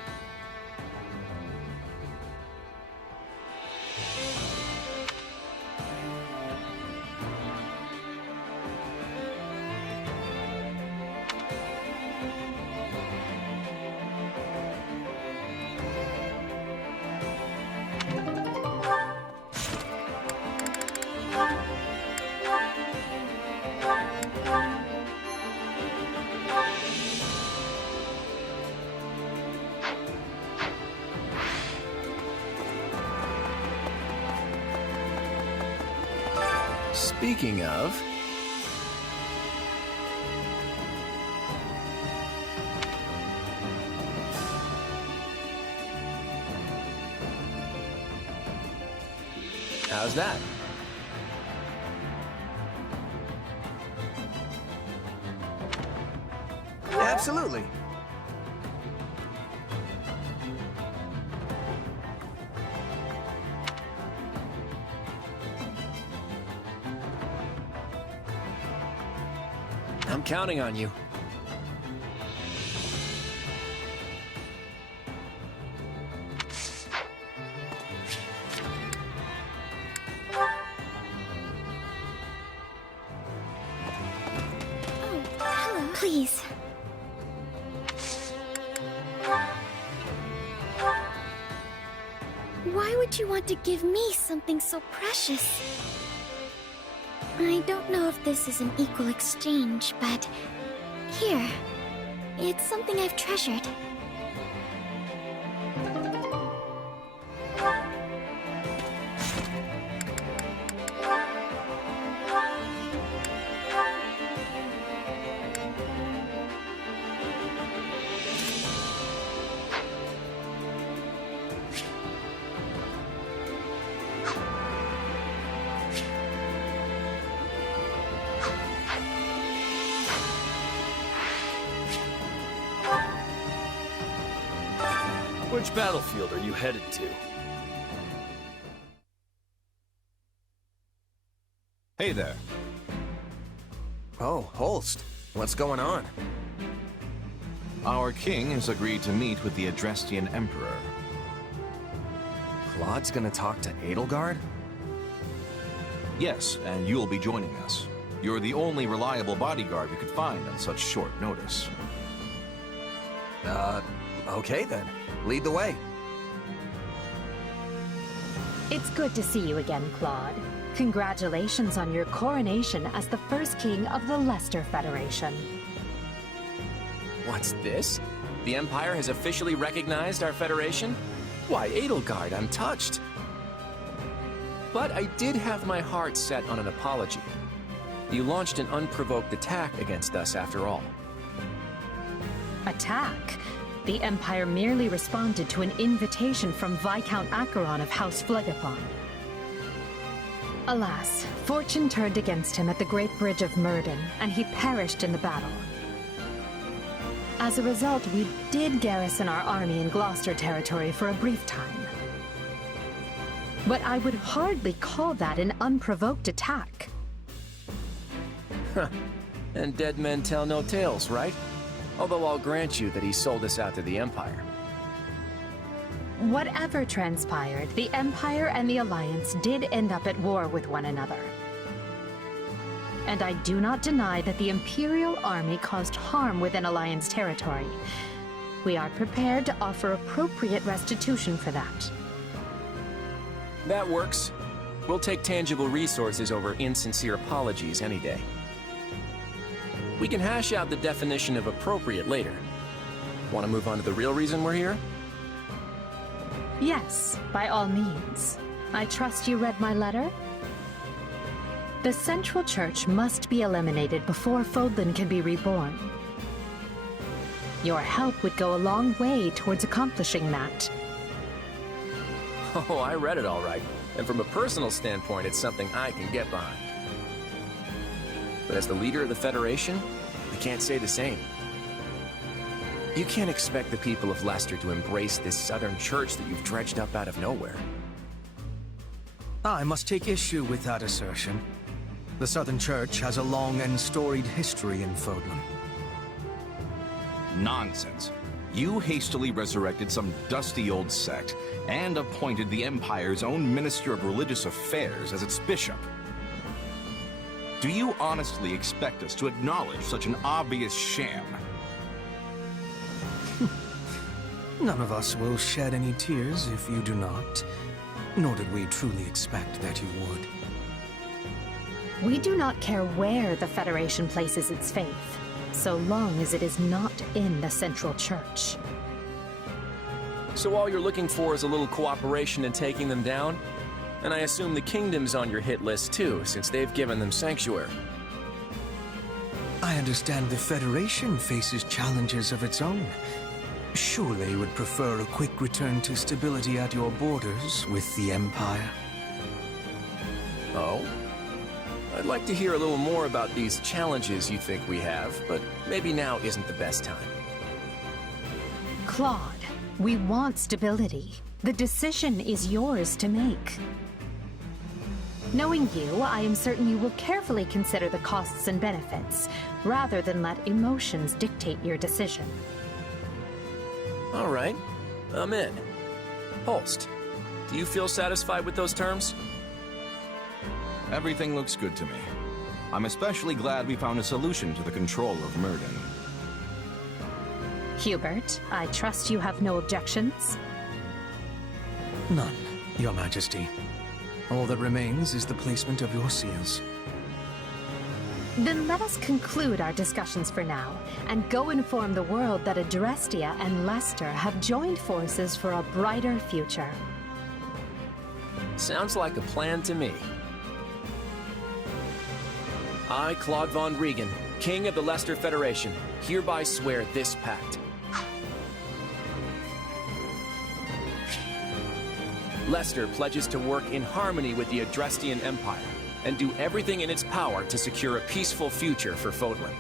Speaking of... How's that? Absolutely. I'm counting on you. Please. Why would you want to give me something so precious? I don't know if this is an equal exchange, but here. It's something I've treasured. Which battlefield are you headed to? Hey there. Oh, Holst. What's going on? Our king has agreed to meet with the Adrestian Emperor. Claude's gonna talk to Edelgard? Yes, and you'll be joining us. You're the only reliable bodyguard we could find on such short notice. Okay then. Lead the way. It's good to see you again, Claude. Congratulations on your coronation as the first king of the Leicester Federation. What's this? The Empire has officially recognized our Federation? Why, Edelgard, I'm touched. But I did have my heart set on an apology. You launched an unprovoked attack against us after all. Attack? The Empire merely responded to an invitation from Viscount Acheron of House Phlegethon. Alas, fortune turned against him at the Great Bridge of Myrden, and he perished in the battle. As a result, we did garrison our army in Gloucester territory for a brief time. But I would hardly call that an unprovoked attack. Huh. And dead men tell no tales, right? Although I'll grant you that he sold us out to the Empire. Whatever transpired, the Empire and the Alliance did end up at war with one another. And I do not deny that the Imperial Army caused harm within Alliance territory. We are prepared to offer appropriate restitution for that. That works. We'll take tangible resources over insincere apologies any day. We can hash out the definition of appropriate later. Want to move on to the real reason we're here? Yes, by all means. I trust you read my letter? The Central Church must be eliminated before Fodlan can be reborn. Your help would go a long way towards accomplishing that. Oh, I read it all right. And from a personal standpoint, it's something I can get behind. But as the leader of the Federation, I can't say the same. You can't expect the people of Leicester to embrace this Southern Church that you've dredged up out of nowhere. I must take issue with that assertion. The Southern Church has a long and storied history in Fodlan. Nonsense. You hastily resurrected some dusty old sect and appointed the Empire's own Minister of Religious Affairs as its bishop. Do you honestly expect us to acknowledge such an obvious sham? None of us will shed any tears if you do not, nor did we truly expect that you would. We do not care where the Federation places its faith, so long as it is not in the Central Church. So all you're looking for is a little cooperation in taking them down? And I assume the kingdom's on your hit list too, since they've given them sanctuary. I understand the Federation faces challenges of its own. Surely you would prefer a quick return to stability at your borders with the Empire. Oh? I'd like to hear a little more about these challenges you think we have, but maybe now isn't the best time. Claude, we want stability. The decision is yours to make. Knowing you, I am certain you will carefully consider the costs and benefits, rather than let emotions dictate your decision. All right, I'm in. Holst, do you feel satisfied with those terms? Everything looks good to me. I'm especially glad we found a solution to the control of Murden. Hubert, I trust you have no objections? None, Your Majesty. All that remains is the placement of your seals. Then let us conclude our discussions for now, and go inform the world that Adrestia and Leicester have joined forces for a brighter future. Sounds like a plan to me. I, Claude von Regan, King of the Leicester Federation, hereby swear this pact. Leicester pledges to work in harmony with the Adrestian Empire, and do everything in its power to secure a peaceful future for Fodlan.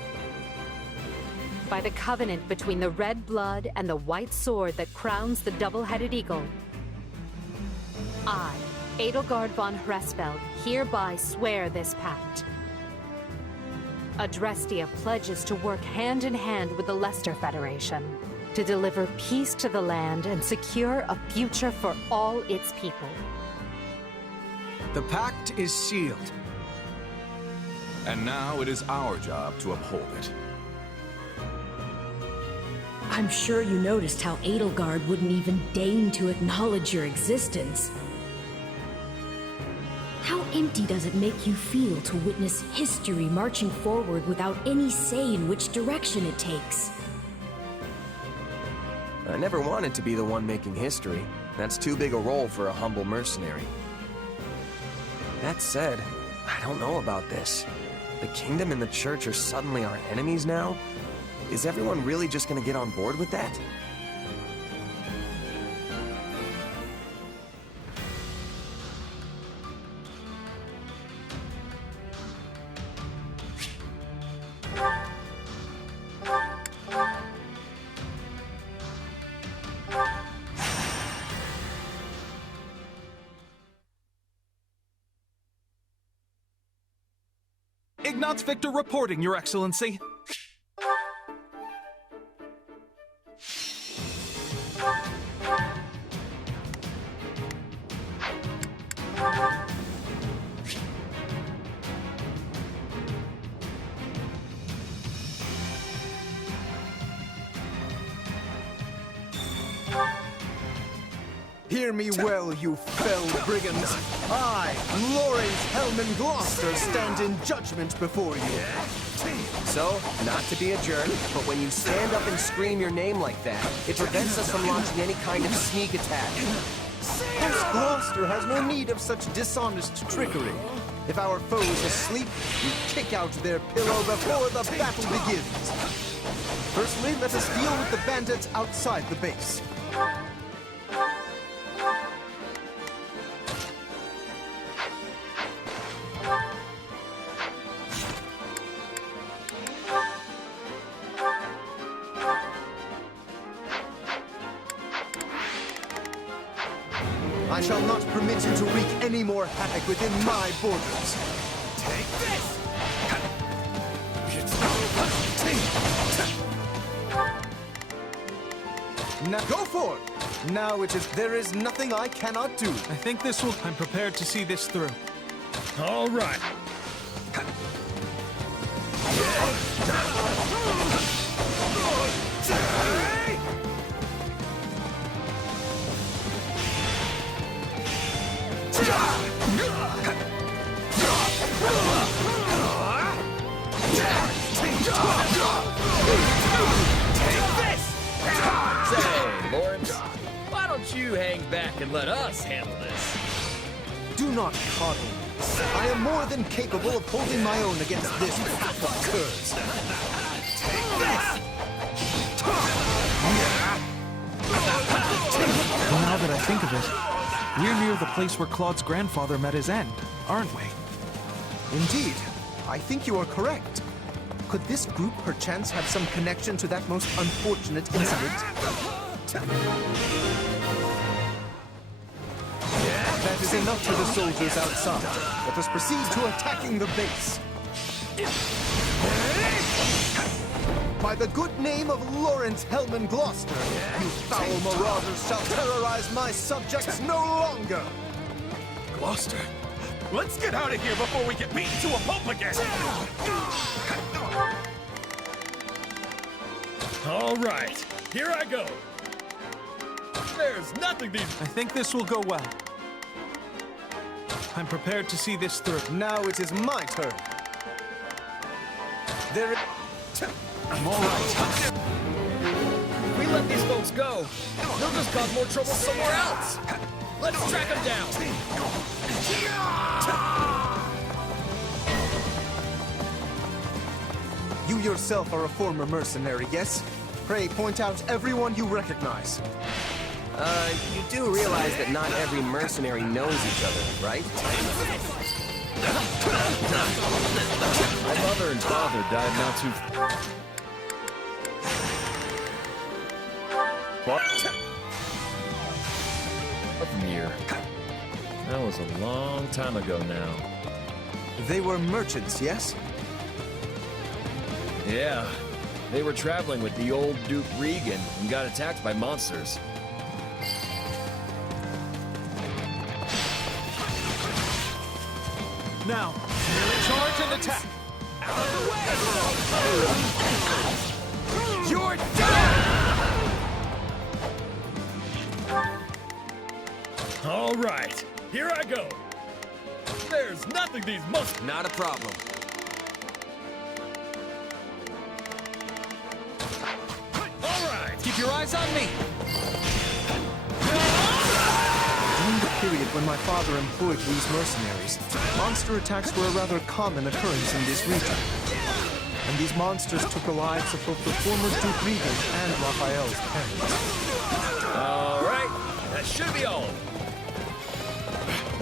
By the covenant between the red blood and the white sword that crowns the double-headed eagle, I, Edelgard von Hresfeld, hereby swear this pact. Adrestia pledges to work hand in hand with the Leicester Federation to deliver peace to the land and secure a future for all its people. The pact is sealed. And now it is our job to uphold it. I'm sure you noticed how Edelgard wouldn't even deign to acknowledge your existence. How empty does it make you feel to witness history marching forward without any say in which direction it takes? I never wanted to be the one making history. That's too big a role for a humble mercenary. That said, I don't know about this. The kingdom and the church are suddenly our enemies now? Is everyone really just gonna get on board with that? Ignatz Victor reporting, Your Excellency. Hear me well, you fell brigands. I, Lawrence Hellman Gloucester, stand in judgment before you. So, not to be a jerk, but when you stand up and scream your name like that, it prevents us from launching any kind of sneak attack. House Gloucester has no need of such dishonest trickery. If our foe is asleep, we kick out their pillow before the battle begins. Firstly, let us deal with the bandits outside the base. I shall not permit you to wreak any more havoc within my borders. Take this! Now go for it! Now there is nothing I cannot do. I think this will... I'm prepared to see this through. All right. Say, Lawrence, why don't you hang back and let us handle this? Do not coddle. I am more than capable of holding my own against this pack of curs. Now that I think of it, we're near the place where Claude's grandfather met his end, aren't we? Indeed. I think you are correct. Could this group perchance have some connection to that most unfortunate incident? That is enough for the soldiers outside. Let us proceed to attacking the base. By the good name of Lawrence Hellman Gloucester, you foul marauders shall terrorize my subjects no longer! Gloucester, let's get out of here before we get beaten to a pulp again! All right, here I go. There's nothing these... I think this will go well. I'm prepared to see this through. Now it is my turn. There... I'm all right. If we let these folks go, they'll just cause more trouble somewhere else. Let's track them down. You yourself are a former mercenary, yes? Pray point out everyone you recognize. You do realize that not every mercenary knows each other, right? My mother and father died not too... What? From here. That was a long time ago now. They were merchants, yes? Yeah. They were traveling with the old Duke Regan and got attacked by monsters. Now, charge and attack! Out of the way! You're done! All right, here I go. There's nothing these must... Not a problem. All right! Keep your eyes on me! During the period when my father employed these mercenaries, monster attacks were a rather common occurrence in this region. And these monsters took the lives of both the former Duke Regan and Raphael's parents. All right, that should be all.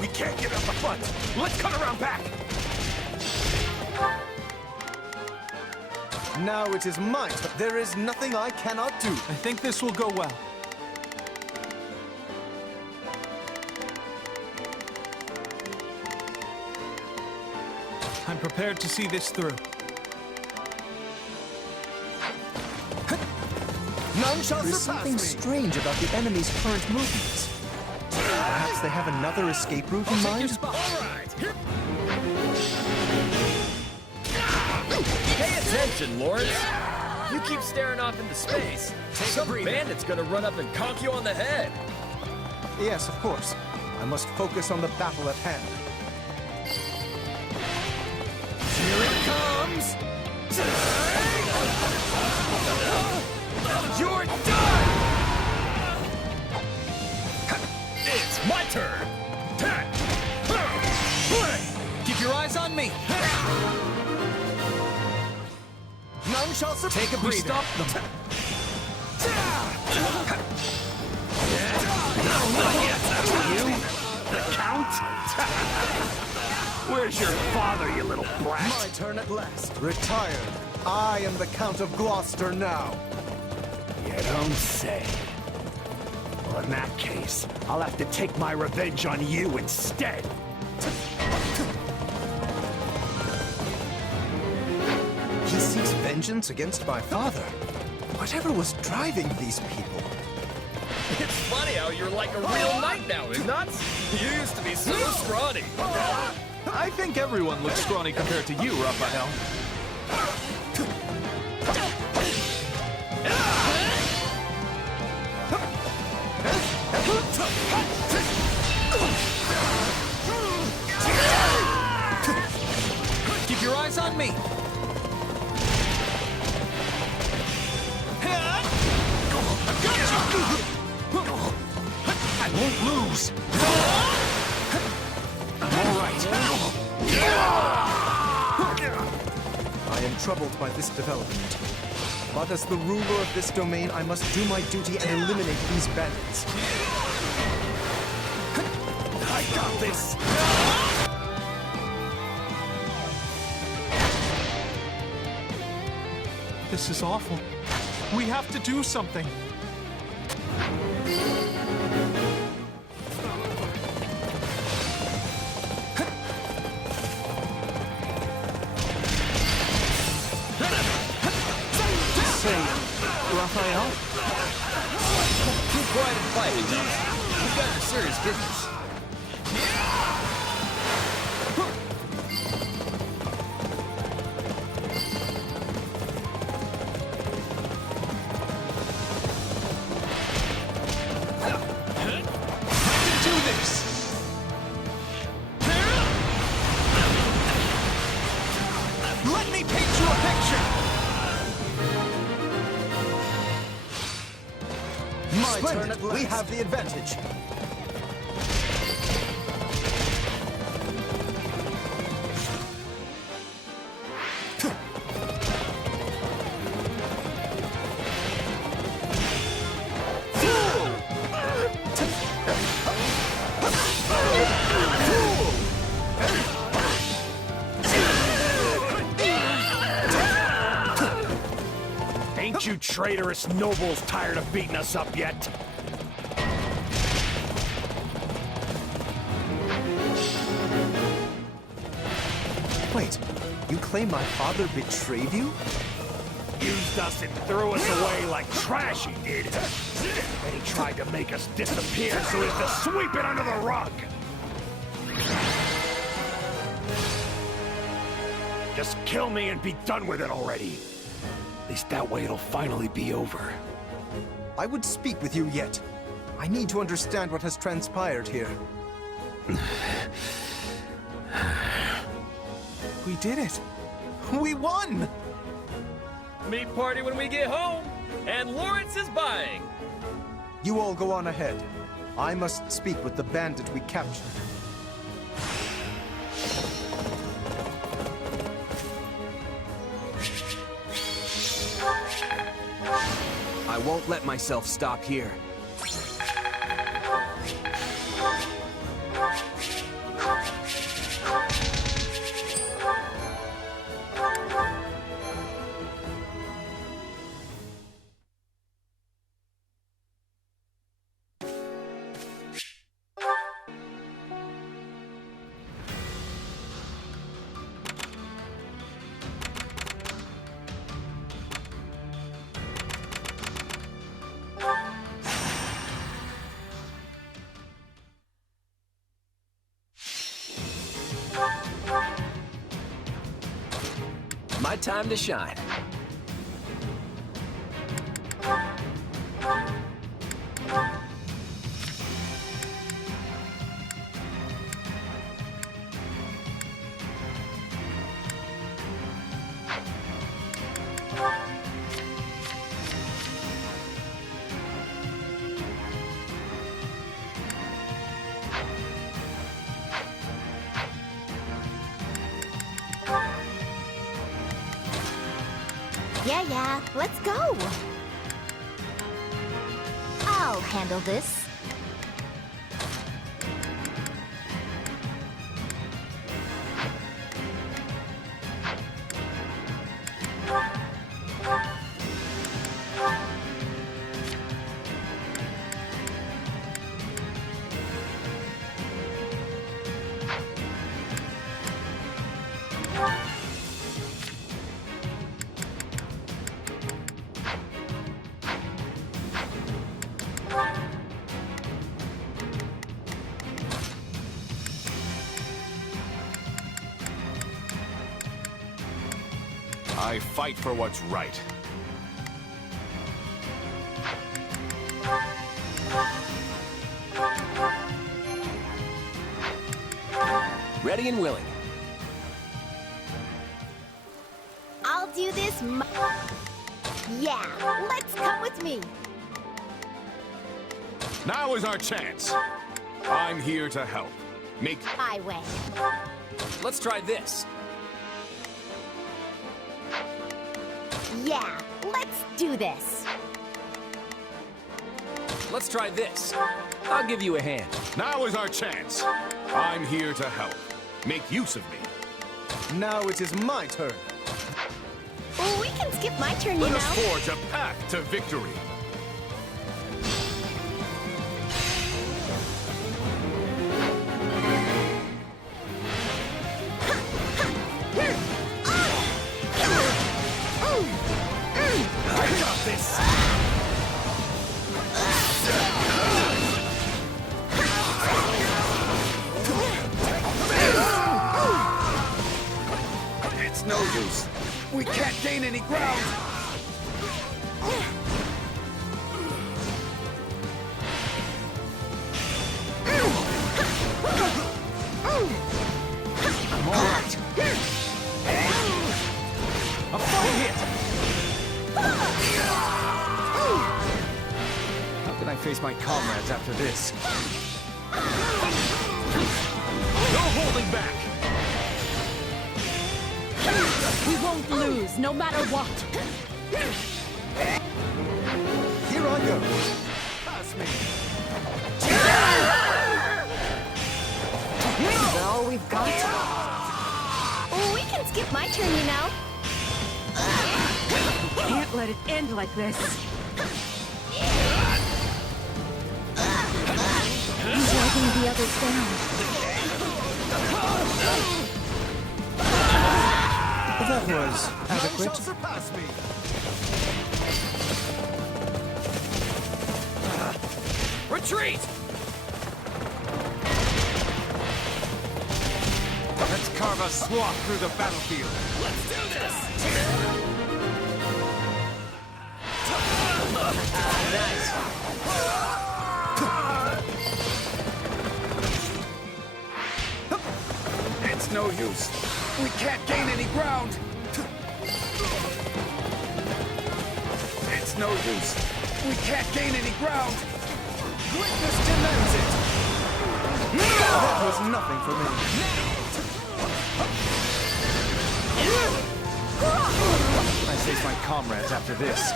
We can't get up the front. Let's cut around back. Now it is my turn. There is nothing I cannot do. I think this will go well. I'm prepared to see this through. None shall surpass me. There's something strange about the enemy's current movements. Perhaps they have another escape route in mind? All right, here... Pay attention, Lawrence. You keep staring off into space, some bandit's gonna run up and conk you on the head. Yes, of course. I must focus on the battle at hand. Here it comes! You're done! It's my turn! Keep your eyes on me! None shall surpass. Take a breather. We stop them. You? The Count? Where's your father, you little brat? My turn at last. Retired. I am the Count of Gloucester now. You don't say. Well, in that case, I'll have to take my revenge on you instead. He seeks vengeance against my father. Whatever was driving these people? It's funny how you're like a real knight now, Ignatz. You used to be so scrawny. I think everyone looks scrawny compared to you, Raphael. Keep your eyes on me. I won't lose. I am troubled by this development. But as the ruler of this domain, I must do my duty and eliminate these bandits. I got this! This is awful. We have to do something. Say, Raphael? Keep quiet and fight, Hilda. You guys are serious business. Splendid. We have the advantage. Ain't you traitorous nobles tired of beating us up yet? Wait, you claim my father betrayed you? Used us and threw us away like trash, he did. Then he tried to make us disappear so as to sweep it under the rug. Just kill me and be done with it already. At least that way it'll finally be over. I would speak with you yet. I need to understand what has transpired here. We did it. We won! Meat party when we get home, and Lawrence is buying. You all go on ahead. I must speak with the bandit we captured. I won't let myself stop here. My time to shine. Yeah, let's go! I'll handle this. I fight for what's right. Ready and willing. I'll do this. Yeah, let's come with me. Now is our chance. I'm here to help. Make... My way. Let's try this. Yeah, let's do this. Let's try this. I'll give you a hand. Now is our chance. I'm here to help. Make use of me. Now it is my turn. Oh, we can skip my turn, you Let know. us forge a path to victory. I got this! It's no use. We can't gain any ground. I'm all right. A full hit. How can I face my comrades after this? No holding back. We won't lose, no matter what. Here I go. Pass me. Is that all we've got? Oh, we can skip my turn, you know. Can't let it end like this. He's dragging the others down. That was adequate. None shall surpass me. Retreat! Let's carve a swath through the battlefield. Let's do this! It's no use. We can't gain any ground. It's no use. We can't gain any ground. Greatness demands it. That was nothing for me. I face my comrades after this.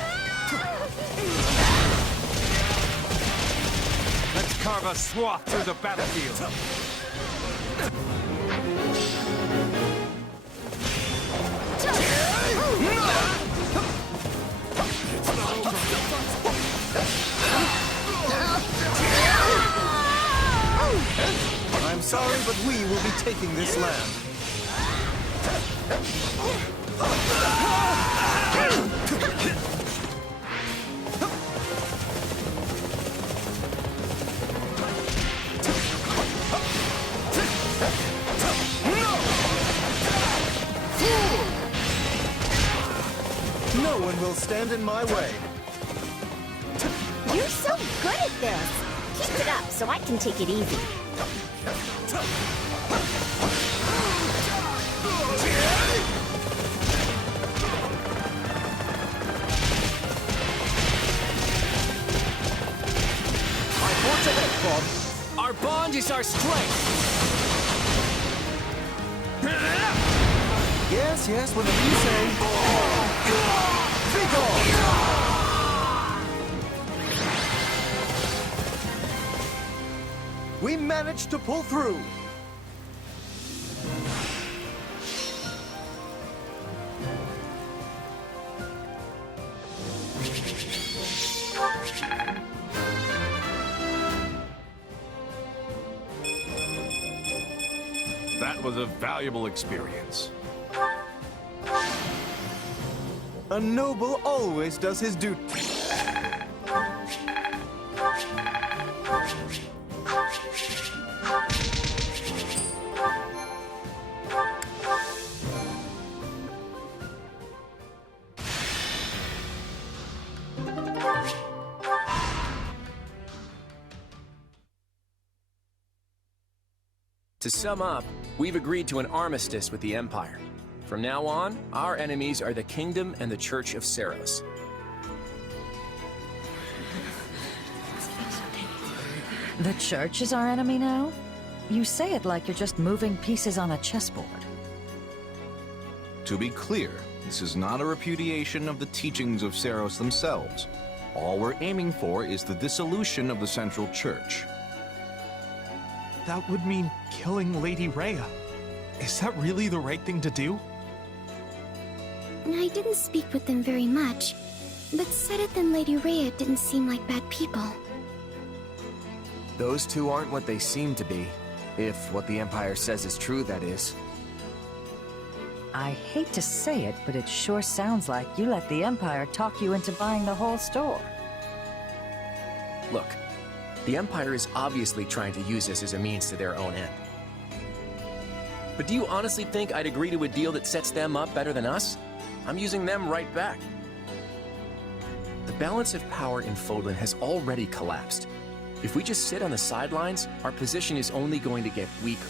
Let's carve a swath through the battlefield. I'm sorry, but we will be taking this land. No one will stand in my way. You're so good at this. Keep it up so I can take it easy. Our bond is our strength. Yes, yes, whatever you say. We managed to pull through. That was a valuable experience. A noble always does his duty. To sum up, we've agreed to an armistice with the Empire. From now on, our enemies are the Kingdom and the Church of Saros. The church is our enemy now? You say it like you're just moving pieces on a chessboard. To be clear, this is not a repudiation of the teachings of Seros themselves. All we're aiming for is the dissolution of the Central Church. That would mean killing Lady Rhea. Is that really the right thing to do? I didn't speak with them very much, but Sedith and Lady Rhea didn't seem like bad people. Those two aren't what they seem to be. If what the Empire says is true, that is. I hate to say it, but it sure sounds like you let the Empire talk you into buying the whole store. Look, the Empire is obviously trying to use us as a means to their own end. But do you honestly think I'd agree to a deal that sets them up better than us? I'm using them right back. The balance of power in Fodlan has already collapsed. If we just sit on the sidelines, our position is only going to get weaker.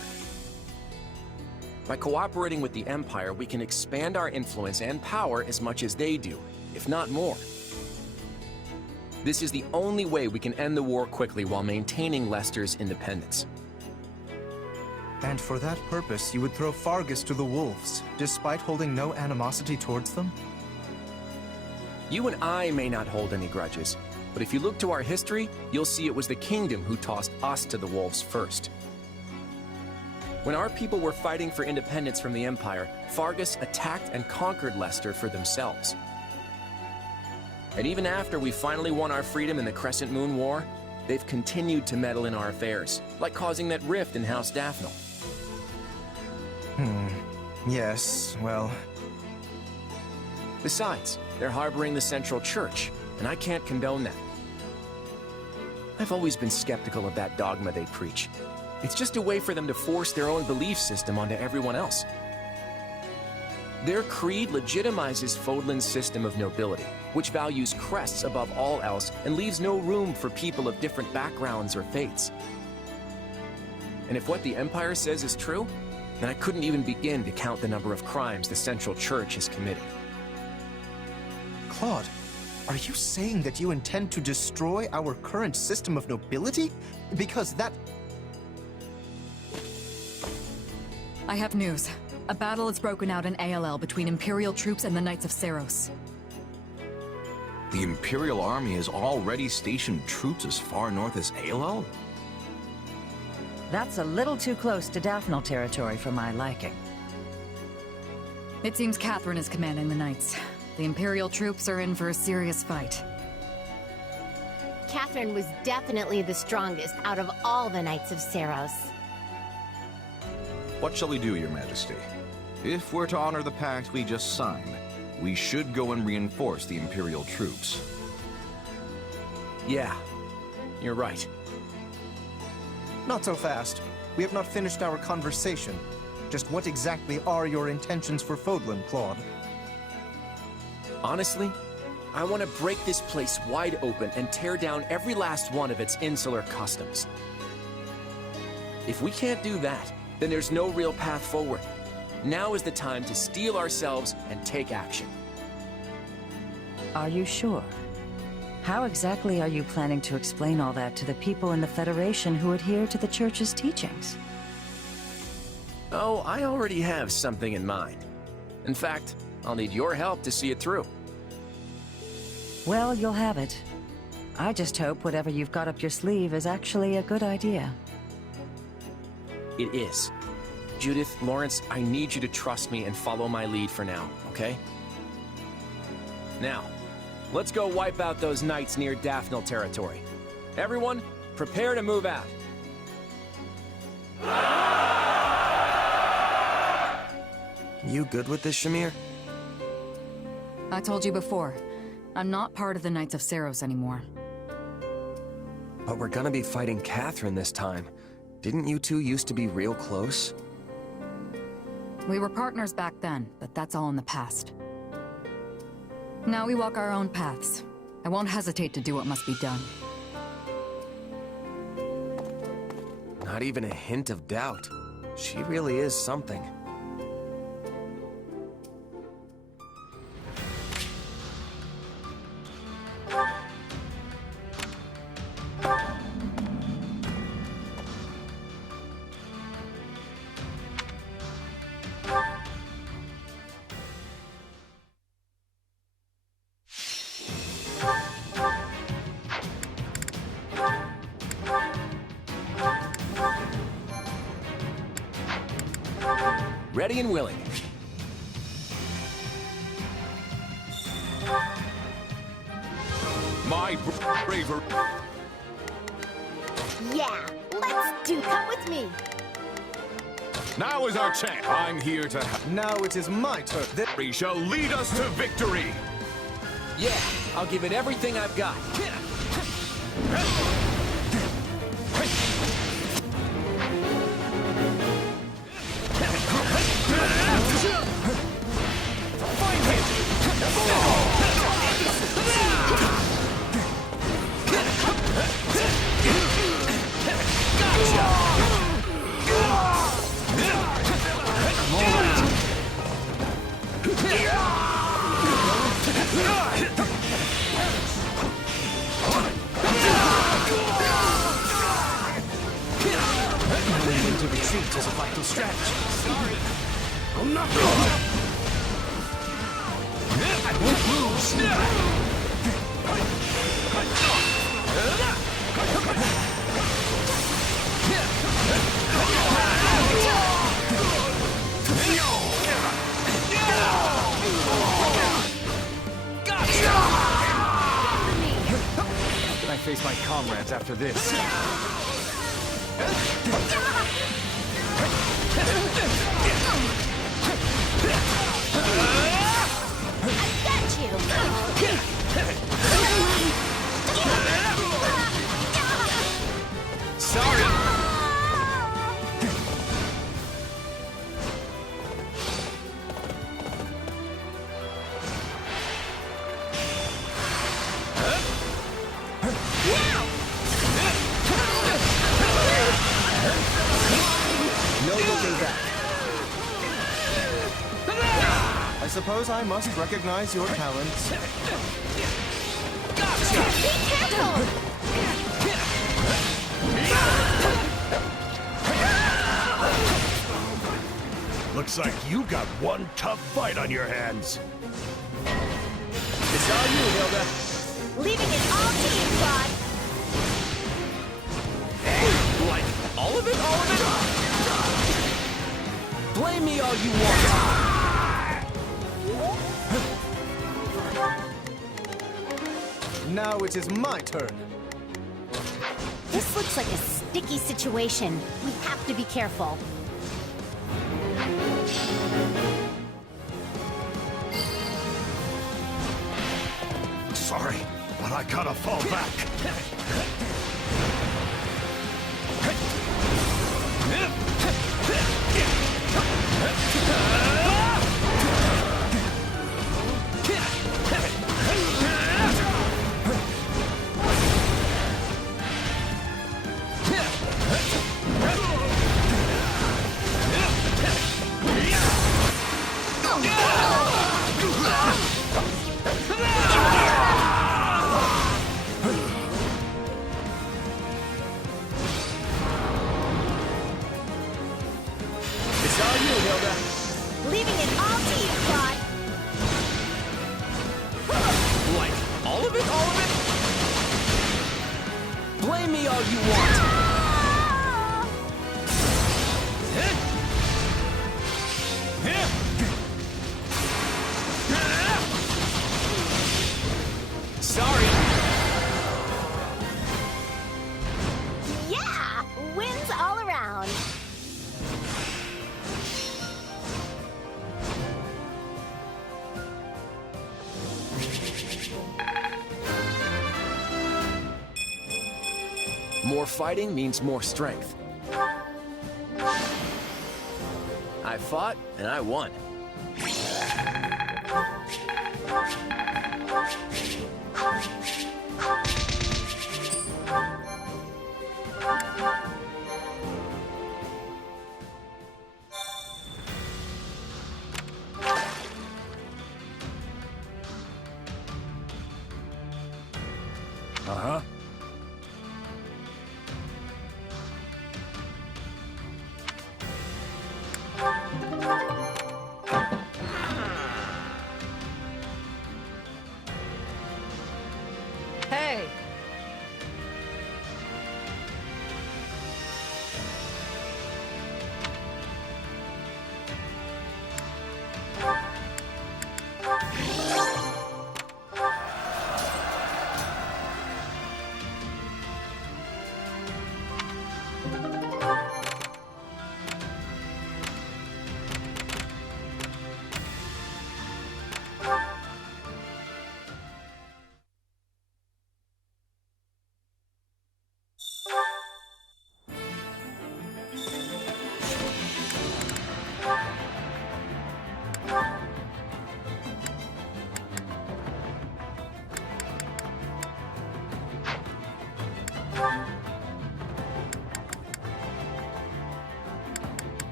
By cooperating with the Empire, we can expand our influence and power as much as they do, if not more. This is the only way we can end the war quickly while maintaining Leicester's independence. And for that purpose, you would throw Fargus to the wolves, despite holding no animosity towards them? You and I may not hold any grudges, but if you look to our history, you'll see it was the Kingdom who tossed us to the wolves first. When our people were fighting for independence from the Empire, Fargus attacked and conquered Leicester for themselves. And even after we finally won our freedom in the Crescent Moon War, they've continued to meddle in our affairs, like causing that rift in House Daphne. Yes, well... Besides, they're harboring the Central Church, and I can't condone that. I've always been skeptical of that dogma they preach. It's just a way for them to force their own belief system onto everyone else. Their creed legitimizes Fodlan's system of nobility, which values crests above all else and leaves no room for people of different backgrounds or faiths. And if what the Empire says is true, then I couldn't even begin to count the number of crimes the Central Church has committed. Claude, are you saying that you intend to destroy our current system of nobility? Because that... I have news. A battle has broken out in ALL between Imperial troops and the Knights of Seros. The Imperial Army has already stationed troops as far north as ALL? That's a little too close to Daphne territory for my liking. It seems Catherine is commanding the Knights. The Imperial troops are in for a serious fight. Catherine was definitely the strongest out of all the Knights of Seros. What shall we do, Your Majesty? If we're to honor the pact we just signed, we should go and reinforce the Imperial troops. Yeah, you're right. Not so fast. We have not finished our conversation. Just what exactly are your intentions for Fodlan, Claude? Honestly, I want to break this place wide open and tear down every last one of its insular customs. If we can't do that, then there's no real path forward. Now is the time to steel ourselves and take action. Are you sure? How exactly are you planning to explain all that to the people in the Federation who adhere to the Church's teachings? Oh, I already have something in mind. In fact, I'll need your help to see it through. Well, you'll have it. I just hope whatever you've got up your sleeve is actually a good idea. It is. Judith, Lawrence, I need you to trust me and follow my lead for now, okay? Now, let's go wipe out those knights near Daphne territory. Everyone, prepare to move out. You good with this, Shamir? I told you before, I'm not part of the Knights of Seros anymore. But we're gonna be fighting Catherine this time. Didn't you two used to be real close? We were partners back then, but that's all in the past. Now we walk our own paths. I won't hesitate to do what must be done. Not even a hint of doubt. She really is something. Ready and willing. My bravery. Yeah, let's do. Come with me. Now is our chance. I'm here to help. Now it is my turn. Victory shall lead us to victory. Yeah, I'll give it everything I've got. Knowing when to retreat is a vital strategy. Sorry. I'm not I won't lose. How can I face my comrades after this? Sorry! No looking back. I suppose I must recognize your talents. Gotcha! Be careful! Looks like you got one tough fight on your hands. It's all you, Hilda. Leaving it all to you, Claude. Like, all of it? All of it? Blame me all you want. Now it is my turn. This looks like a sticky situation. We have to be careful. Sorry, but I gotta fall back. It's all you, Hilda. Leaving it all to you, Claude. Like, all of it? All of it? Blame me all you want. Sorry. Yeah! Wins all around. More fighting means more strength. I fought, and I won. Uh-huh. Hey!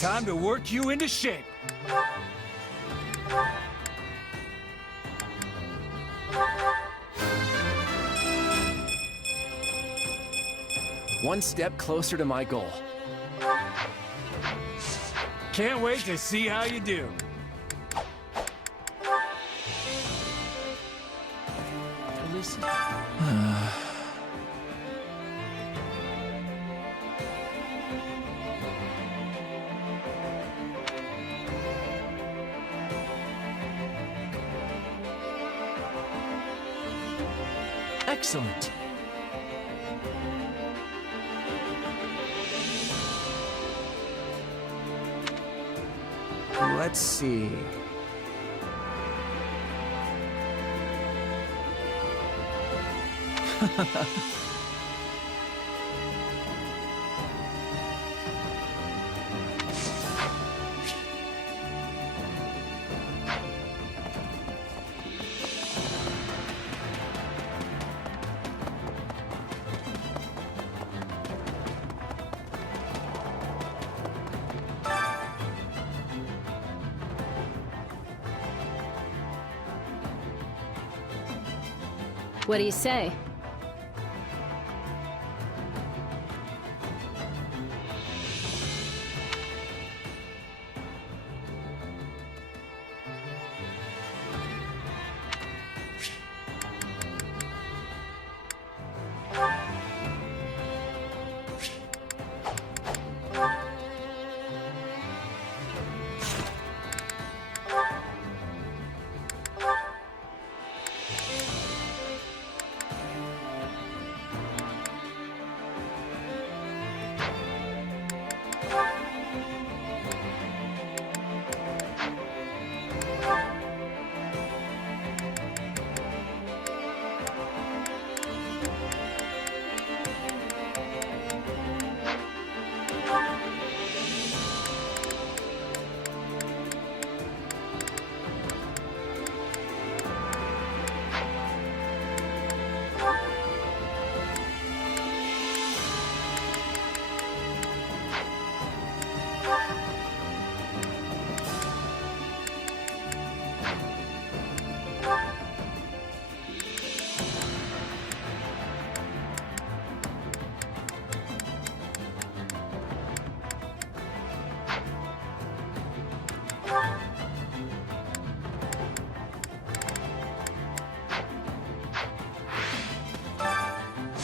Time to work you into shape. One step closer to my goal. Can't wait to see how you do. Listen. Excellent. Let's see. What do you say?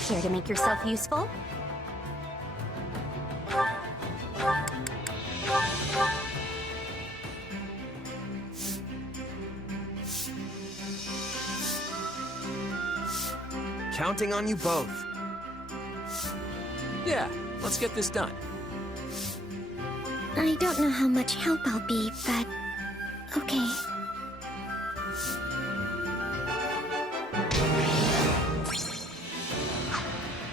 Care to make yourself useful? Counting on you both. Yeah, let's get this done. I don't know how much help I'll be, but okay.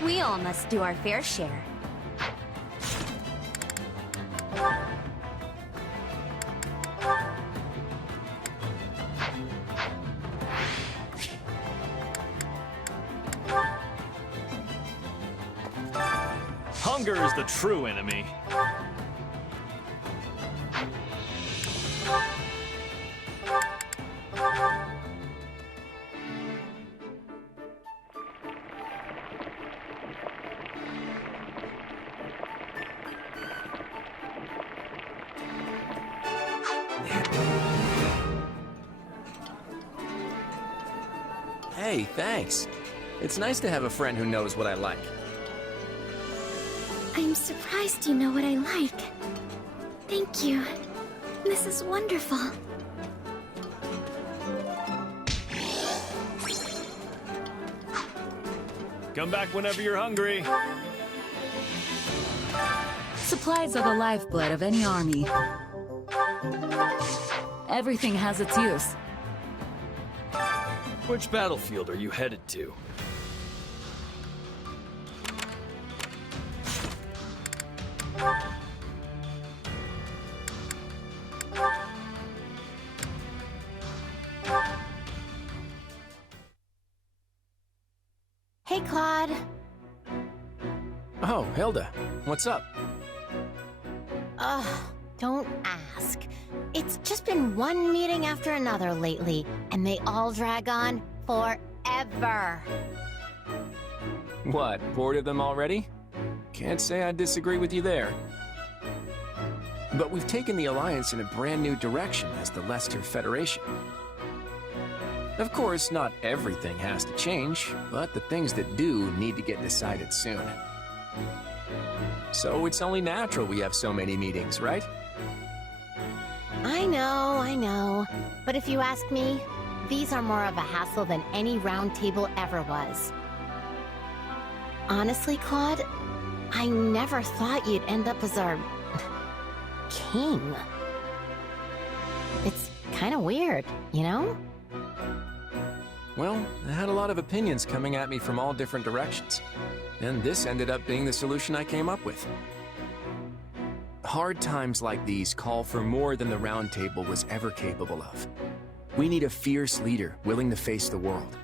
We all must do our fair share. Hunger is the true enemy. Hey, thanks. It's nice to have a friend who knows what I like. I'm surprised you know what I like. Thank you. This is wonderful. Come back whenever you're hungry. Supplies are the lifeblood of any army. Everything has its use. Which battlefield are you headed to? Hey, Claude. Oh, Hilda, what's up? Don't ask. It's just been one meeting after another lately, and they all drag on forever. What, bored of them already? Can't say I disagree with you there. But we've taken the Alliance in a brand new direction as the Leicester Federation. Of course, not everything has to change, but the things that do need to get decided soon. So it's only natural we have so many meetings, right? I know. But if you ask me, these are more of a hassle than any round table ever was. Honestly, Claude, I never thought you'd end up as our king. It's kind of weird, you know? Well, I had a lot of opinions coming at me from all different directions, and this ended up being the solution I came up with. Hard times like these call for more than the Round Table was ever capable of. We need a fierce leader willing to face the world.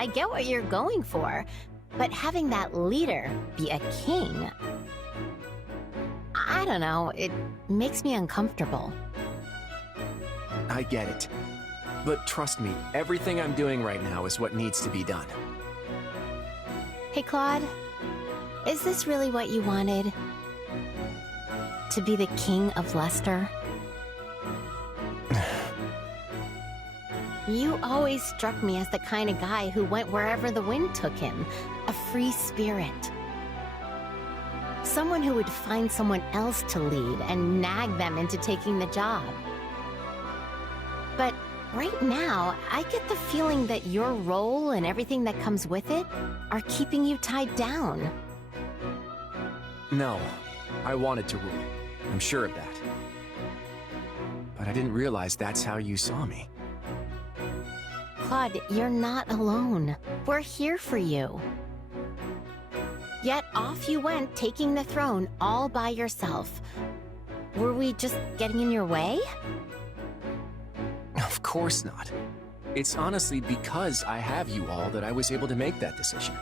I get what you're going for, but having that leader be a king, I don't know, it makes me uncomfortable. I get it. But trust me, everything I'm doing right now is what needs to be done. Hey, Claude, is this really what you wanted? To be the king of Leicester? You always struck me as the kind of guy who went wherever the wind took him, a free spirit. Someone who would find someone else to lead and nag them into taking the job. But right now, I get the feeling that your role and everything that comes with it are keeping you tied down. No, I wanted to rule. I'm sure of that. But I didn't realize that's how you saw me. Claude, you're not alone. We're here for you. Yet off you went, taking the throne all by yourself. Were we just getting in your way? Of course not. It's honestly because I have you all that I was able to make that decision.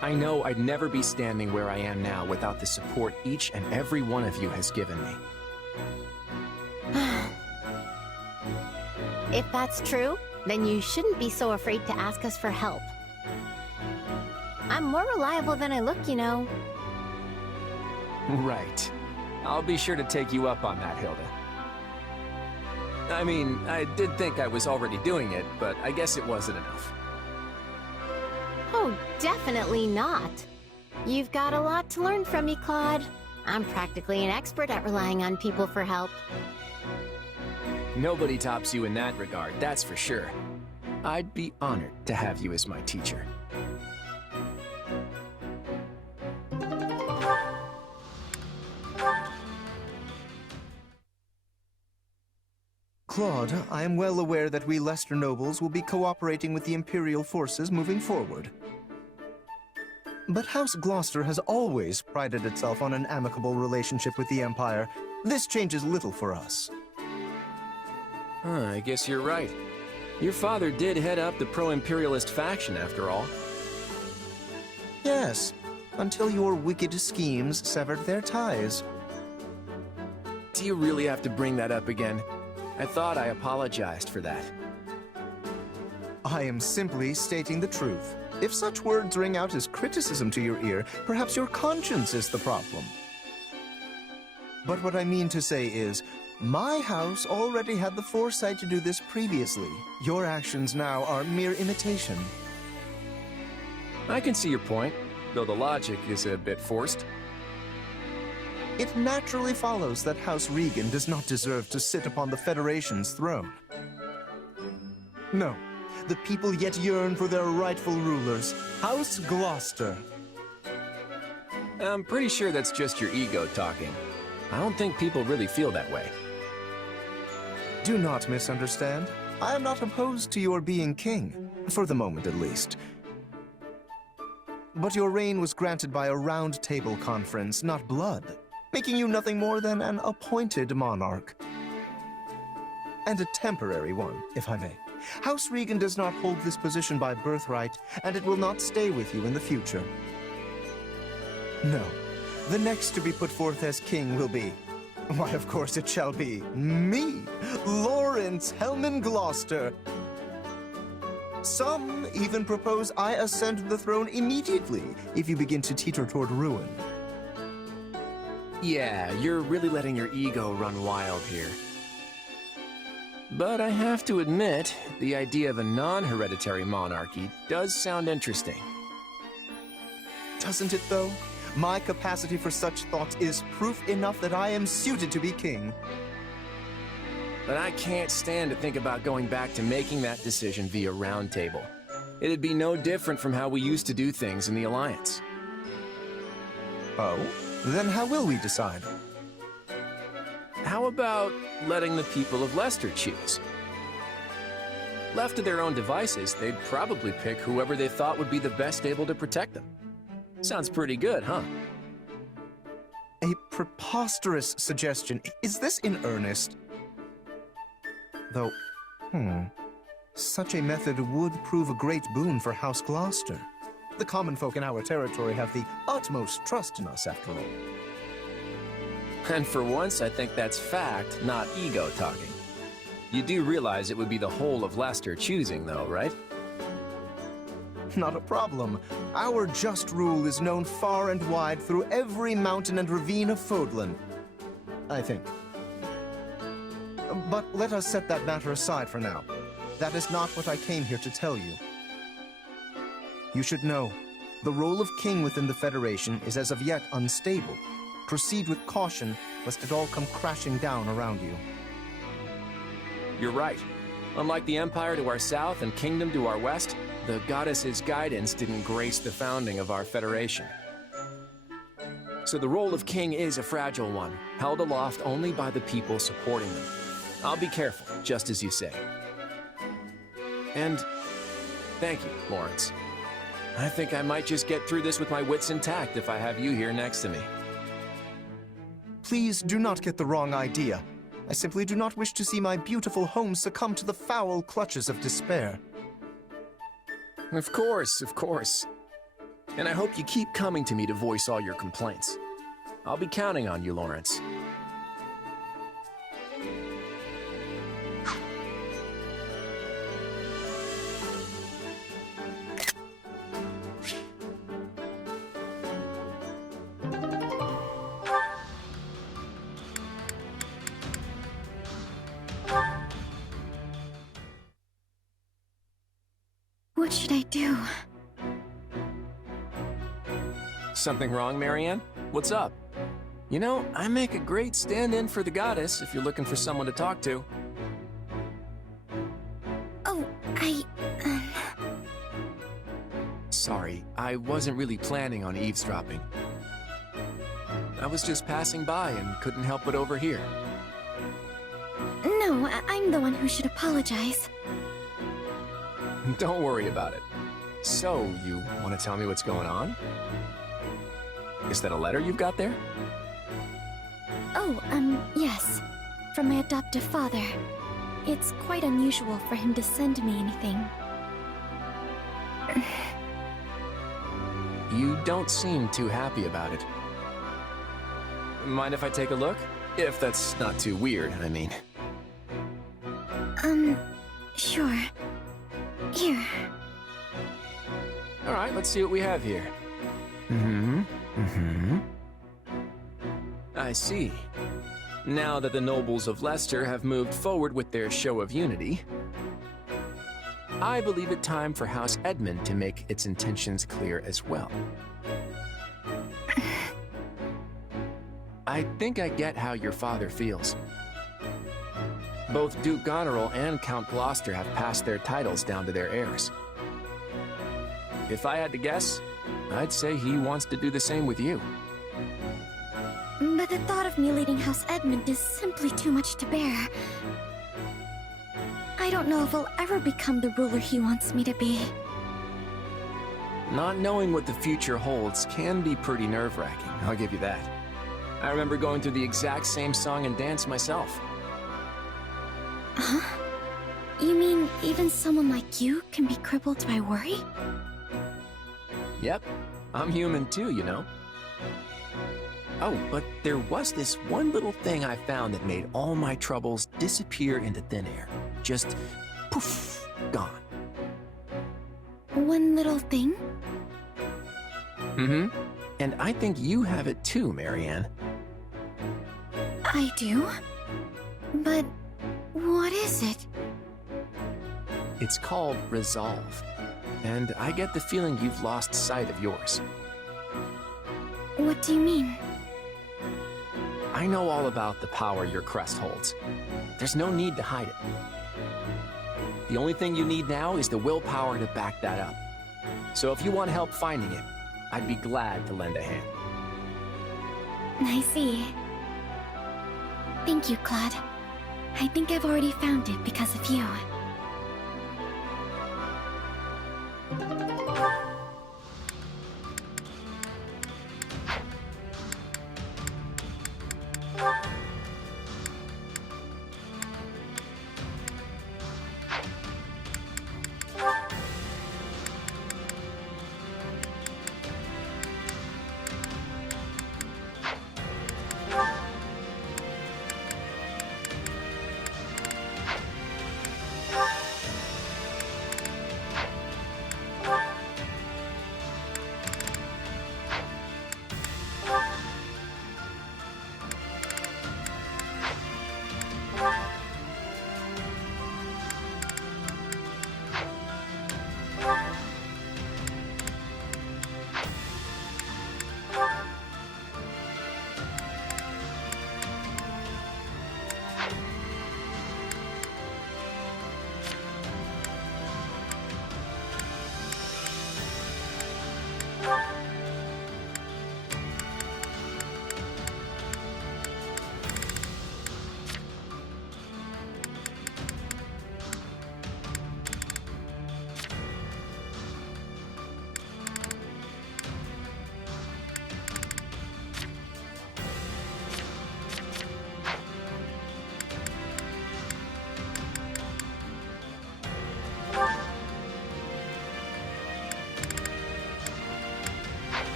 I know I'd never be standing where I am now without the support each and every one of you has given me. If that's true, then you shouldn't be so afraid to ask us for help. I'm more reliable than I look, you know. Right. I'll be sure to take you up on that, Hilda. I mean, I did think I was already doing it, but I guess it wasn't enough. Oh, definitely not. You've got a lot to learn from me, Claude. I'm practically an expert at relying on people for help. Nobody tops you in that regard, that's for sure. I'd be honored to have you as my teacher. Claude, I am well aware that we Leicester nobles will be cooperating with the Imperial forces moving forward. But House Gloucester has always prided itself on an amicable relationship with the Empire. This changes little for us. I guess you're right. Your father did head up the pro-imperialist faction, after all. Yes, until your wicked schemes severed their ties. Do you really have to bring that up again? I thought I apologized for that. I am simply stating the truth. If such words ring out as criticism to your ear, perhaps your conscience is the problem. But what I mean to say is, my house already had the foresight to do this previously. Your actions now are mere imitation. I can see your point, though the logic is a bit forced. It naturally follows that House Regan does not deserve to sit upon the Federation's throne. No, the people yet yearn for their rightful rulers, House Gloucester. I'm pretty sure that's just your ego talking. I don't think people really feel that way. Do not misunderstand. I am not opposed to your being king, for the moment at least. But your reign was granted by a round table conference, not blood, making you nothing more than an appointed monarch. And a temporary one, if I may. House Regan does not hold this position by birthright, and it will not stay with you in the future. No, the next to be put forth as king will be? Why, of course it shall be me, Lawrence Hellman Gloucester. Some even propose I ascend to the throne immediately if you begin to teeter toward ruin. Yeah, you're really letting your ego run wild here. But I have to admit, the idea of a non-hereditary monarchy does sound interesting. Doesn't it, though? My capacity for such thoughts is proof enough that I am suited to be king. But I can't stand to think about going back to making that decision via round table. It'd be no different from how we used to do things in the Alliance. Oh? Then how will we decide? How about letting the people of Leicester choose? Left to their own devices, they'd probably pick whoever they thought would be the best able to protect them. Sounds pretty good, huh? A preposterous suggestion. Is this in earnest? Though, such a method would prove a great boon for House Gloucester. The common folk in our territory have the utmost trust in us, after all. And for once, I think that's fact, not ego talking. You do realize it would be the whole of Leicester choosing, though, right? Not a problem. Our just rule is known far and wide through every mountain and ravine of Fodlan, I think. But let us set that matter aside for now. That is not what I came here to tell you. You should know, the role of king within the Federation is as of yet unstable. Proceed with caution, lest it all come crashing down around you. You're right. Unlike the Empire to our south and Kingdom to our west, the Goddess's guidance didn't grace the founding of our Federation. So the role of king is a fragile one, held aloft only by the people supporting them. I'll be careful, just as you say. And thank you, Lawrence. I think I might just get through this with my wits intact if I have you here next to me. Please do not get the wrong idea. I simply do not wish to see my beautiful home succumb to the foul clutches of despair. Of course, of course. And I hope you keep coming to me to voice all your complaints. I'll be counting on you, Lawrence. What should I do? Something wrong, Marianne? What's up? You know, I make a great stand-in for the goddess if you're looking for someone to talk to. Oh, Sorry, I wasn't really planning on eavesdropping. I was just passing by and couldn't help but overhear. No, I'm the one who should apologize. Don't worry about it. So, you want to tell me what's going on? Is that a letter you've got there? Oh, yes. From my adoptive father. It's quite unusual for him to send me anything. You don't seem too happy about it. Mind if I take a look? If that's not too weird, I mean. Sure. Here. All right, let's see what we have here. I see. Now that the nobles of Leicester have moved forward with their show of unity, I believe it time for House Edmund to make its intentions clear as well. I think I get how your father feels. Both Duke Goneril and Count Gloucester have passed their titles down to their heirs. If I had to guess, I'd say he wants to do the same with you. But the thought of me leading House Edmund is simply too much to bear. I don't know if I'll ever become the ruler he wants me to be. Not knowing what the future holds can be pretty nerve-wracking, I'll give you that. I remember going through the exact same song and dance myself. Huh? You mean even someone like you can be crippled by worry? Yep, I'm human too, you know. Oh, but there was this one little thing I found that made all my troubles disappear into thin air. Just poof, gone. One little thing? Mm-hmm. And I think you have it too, Marianne. I do? But what is it? It's called resolve. And I get the feeling you've lost sight of yours. What do you mean? I know all about the power your crest holds. There's no need to hide it. The only thing you need now is the willpower to back that up. So if you want help finding it, I'd be glad to lend a hand. I see. Thank you, Claude. I think I've already found it because of you.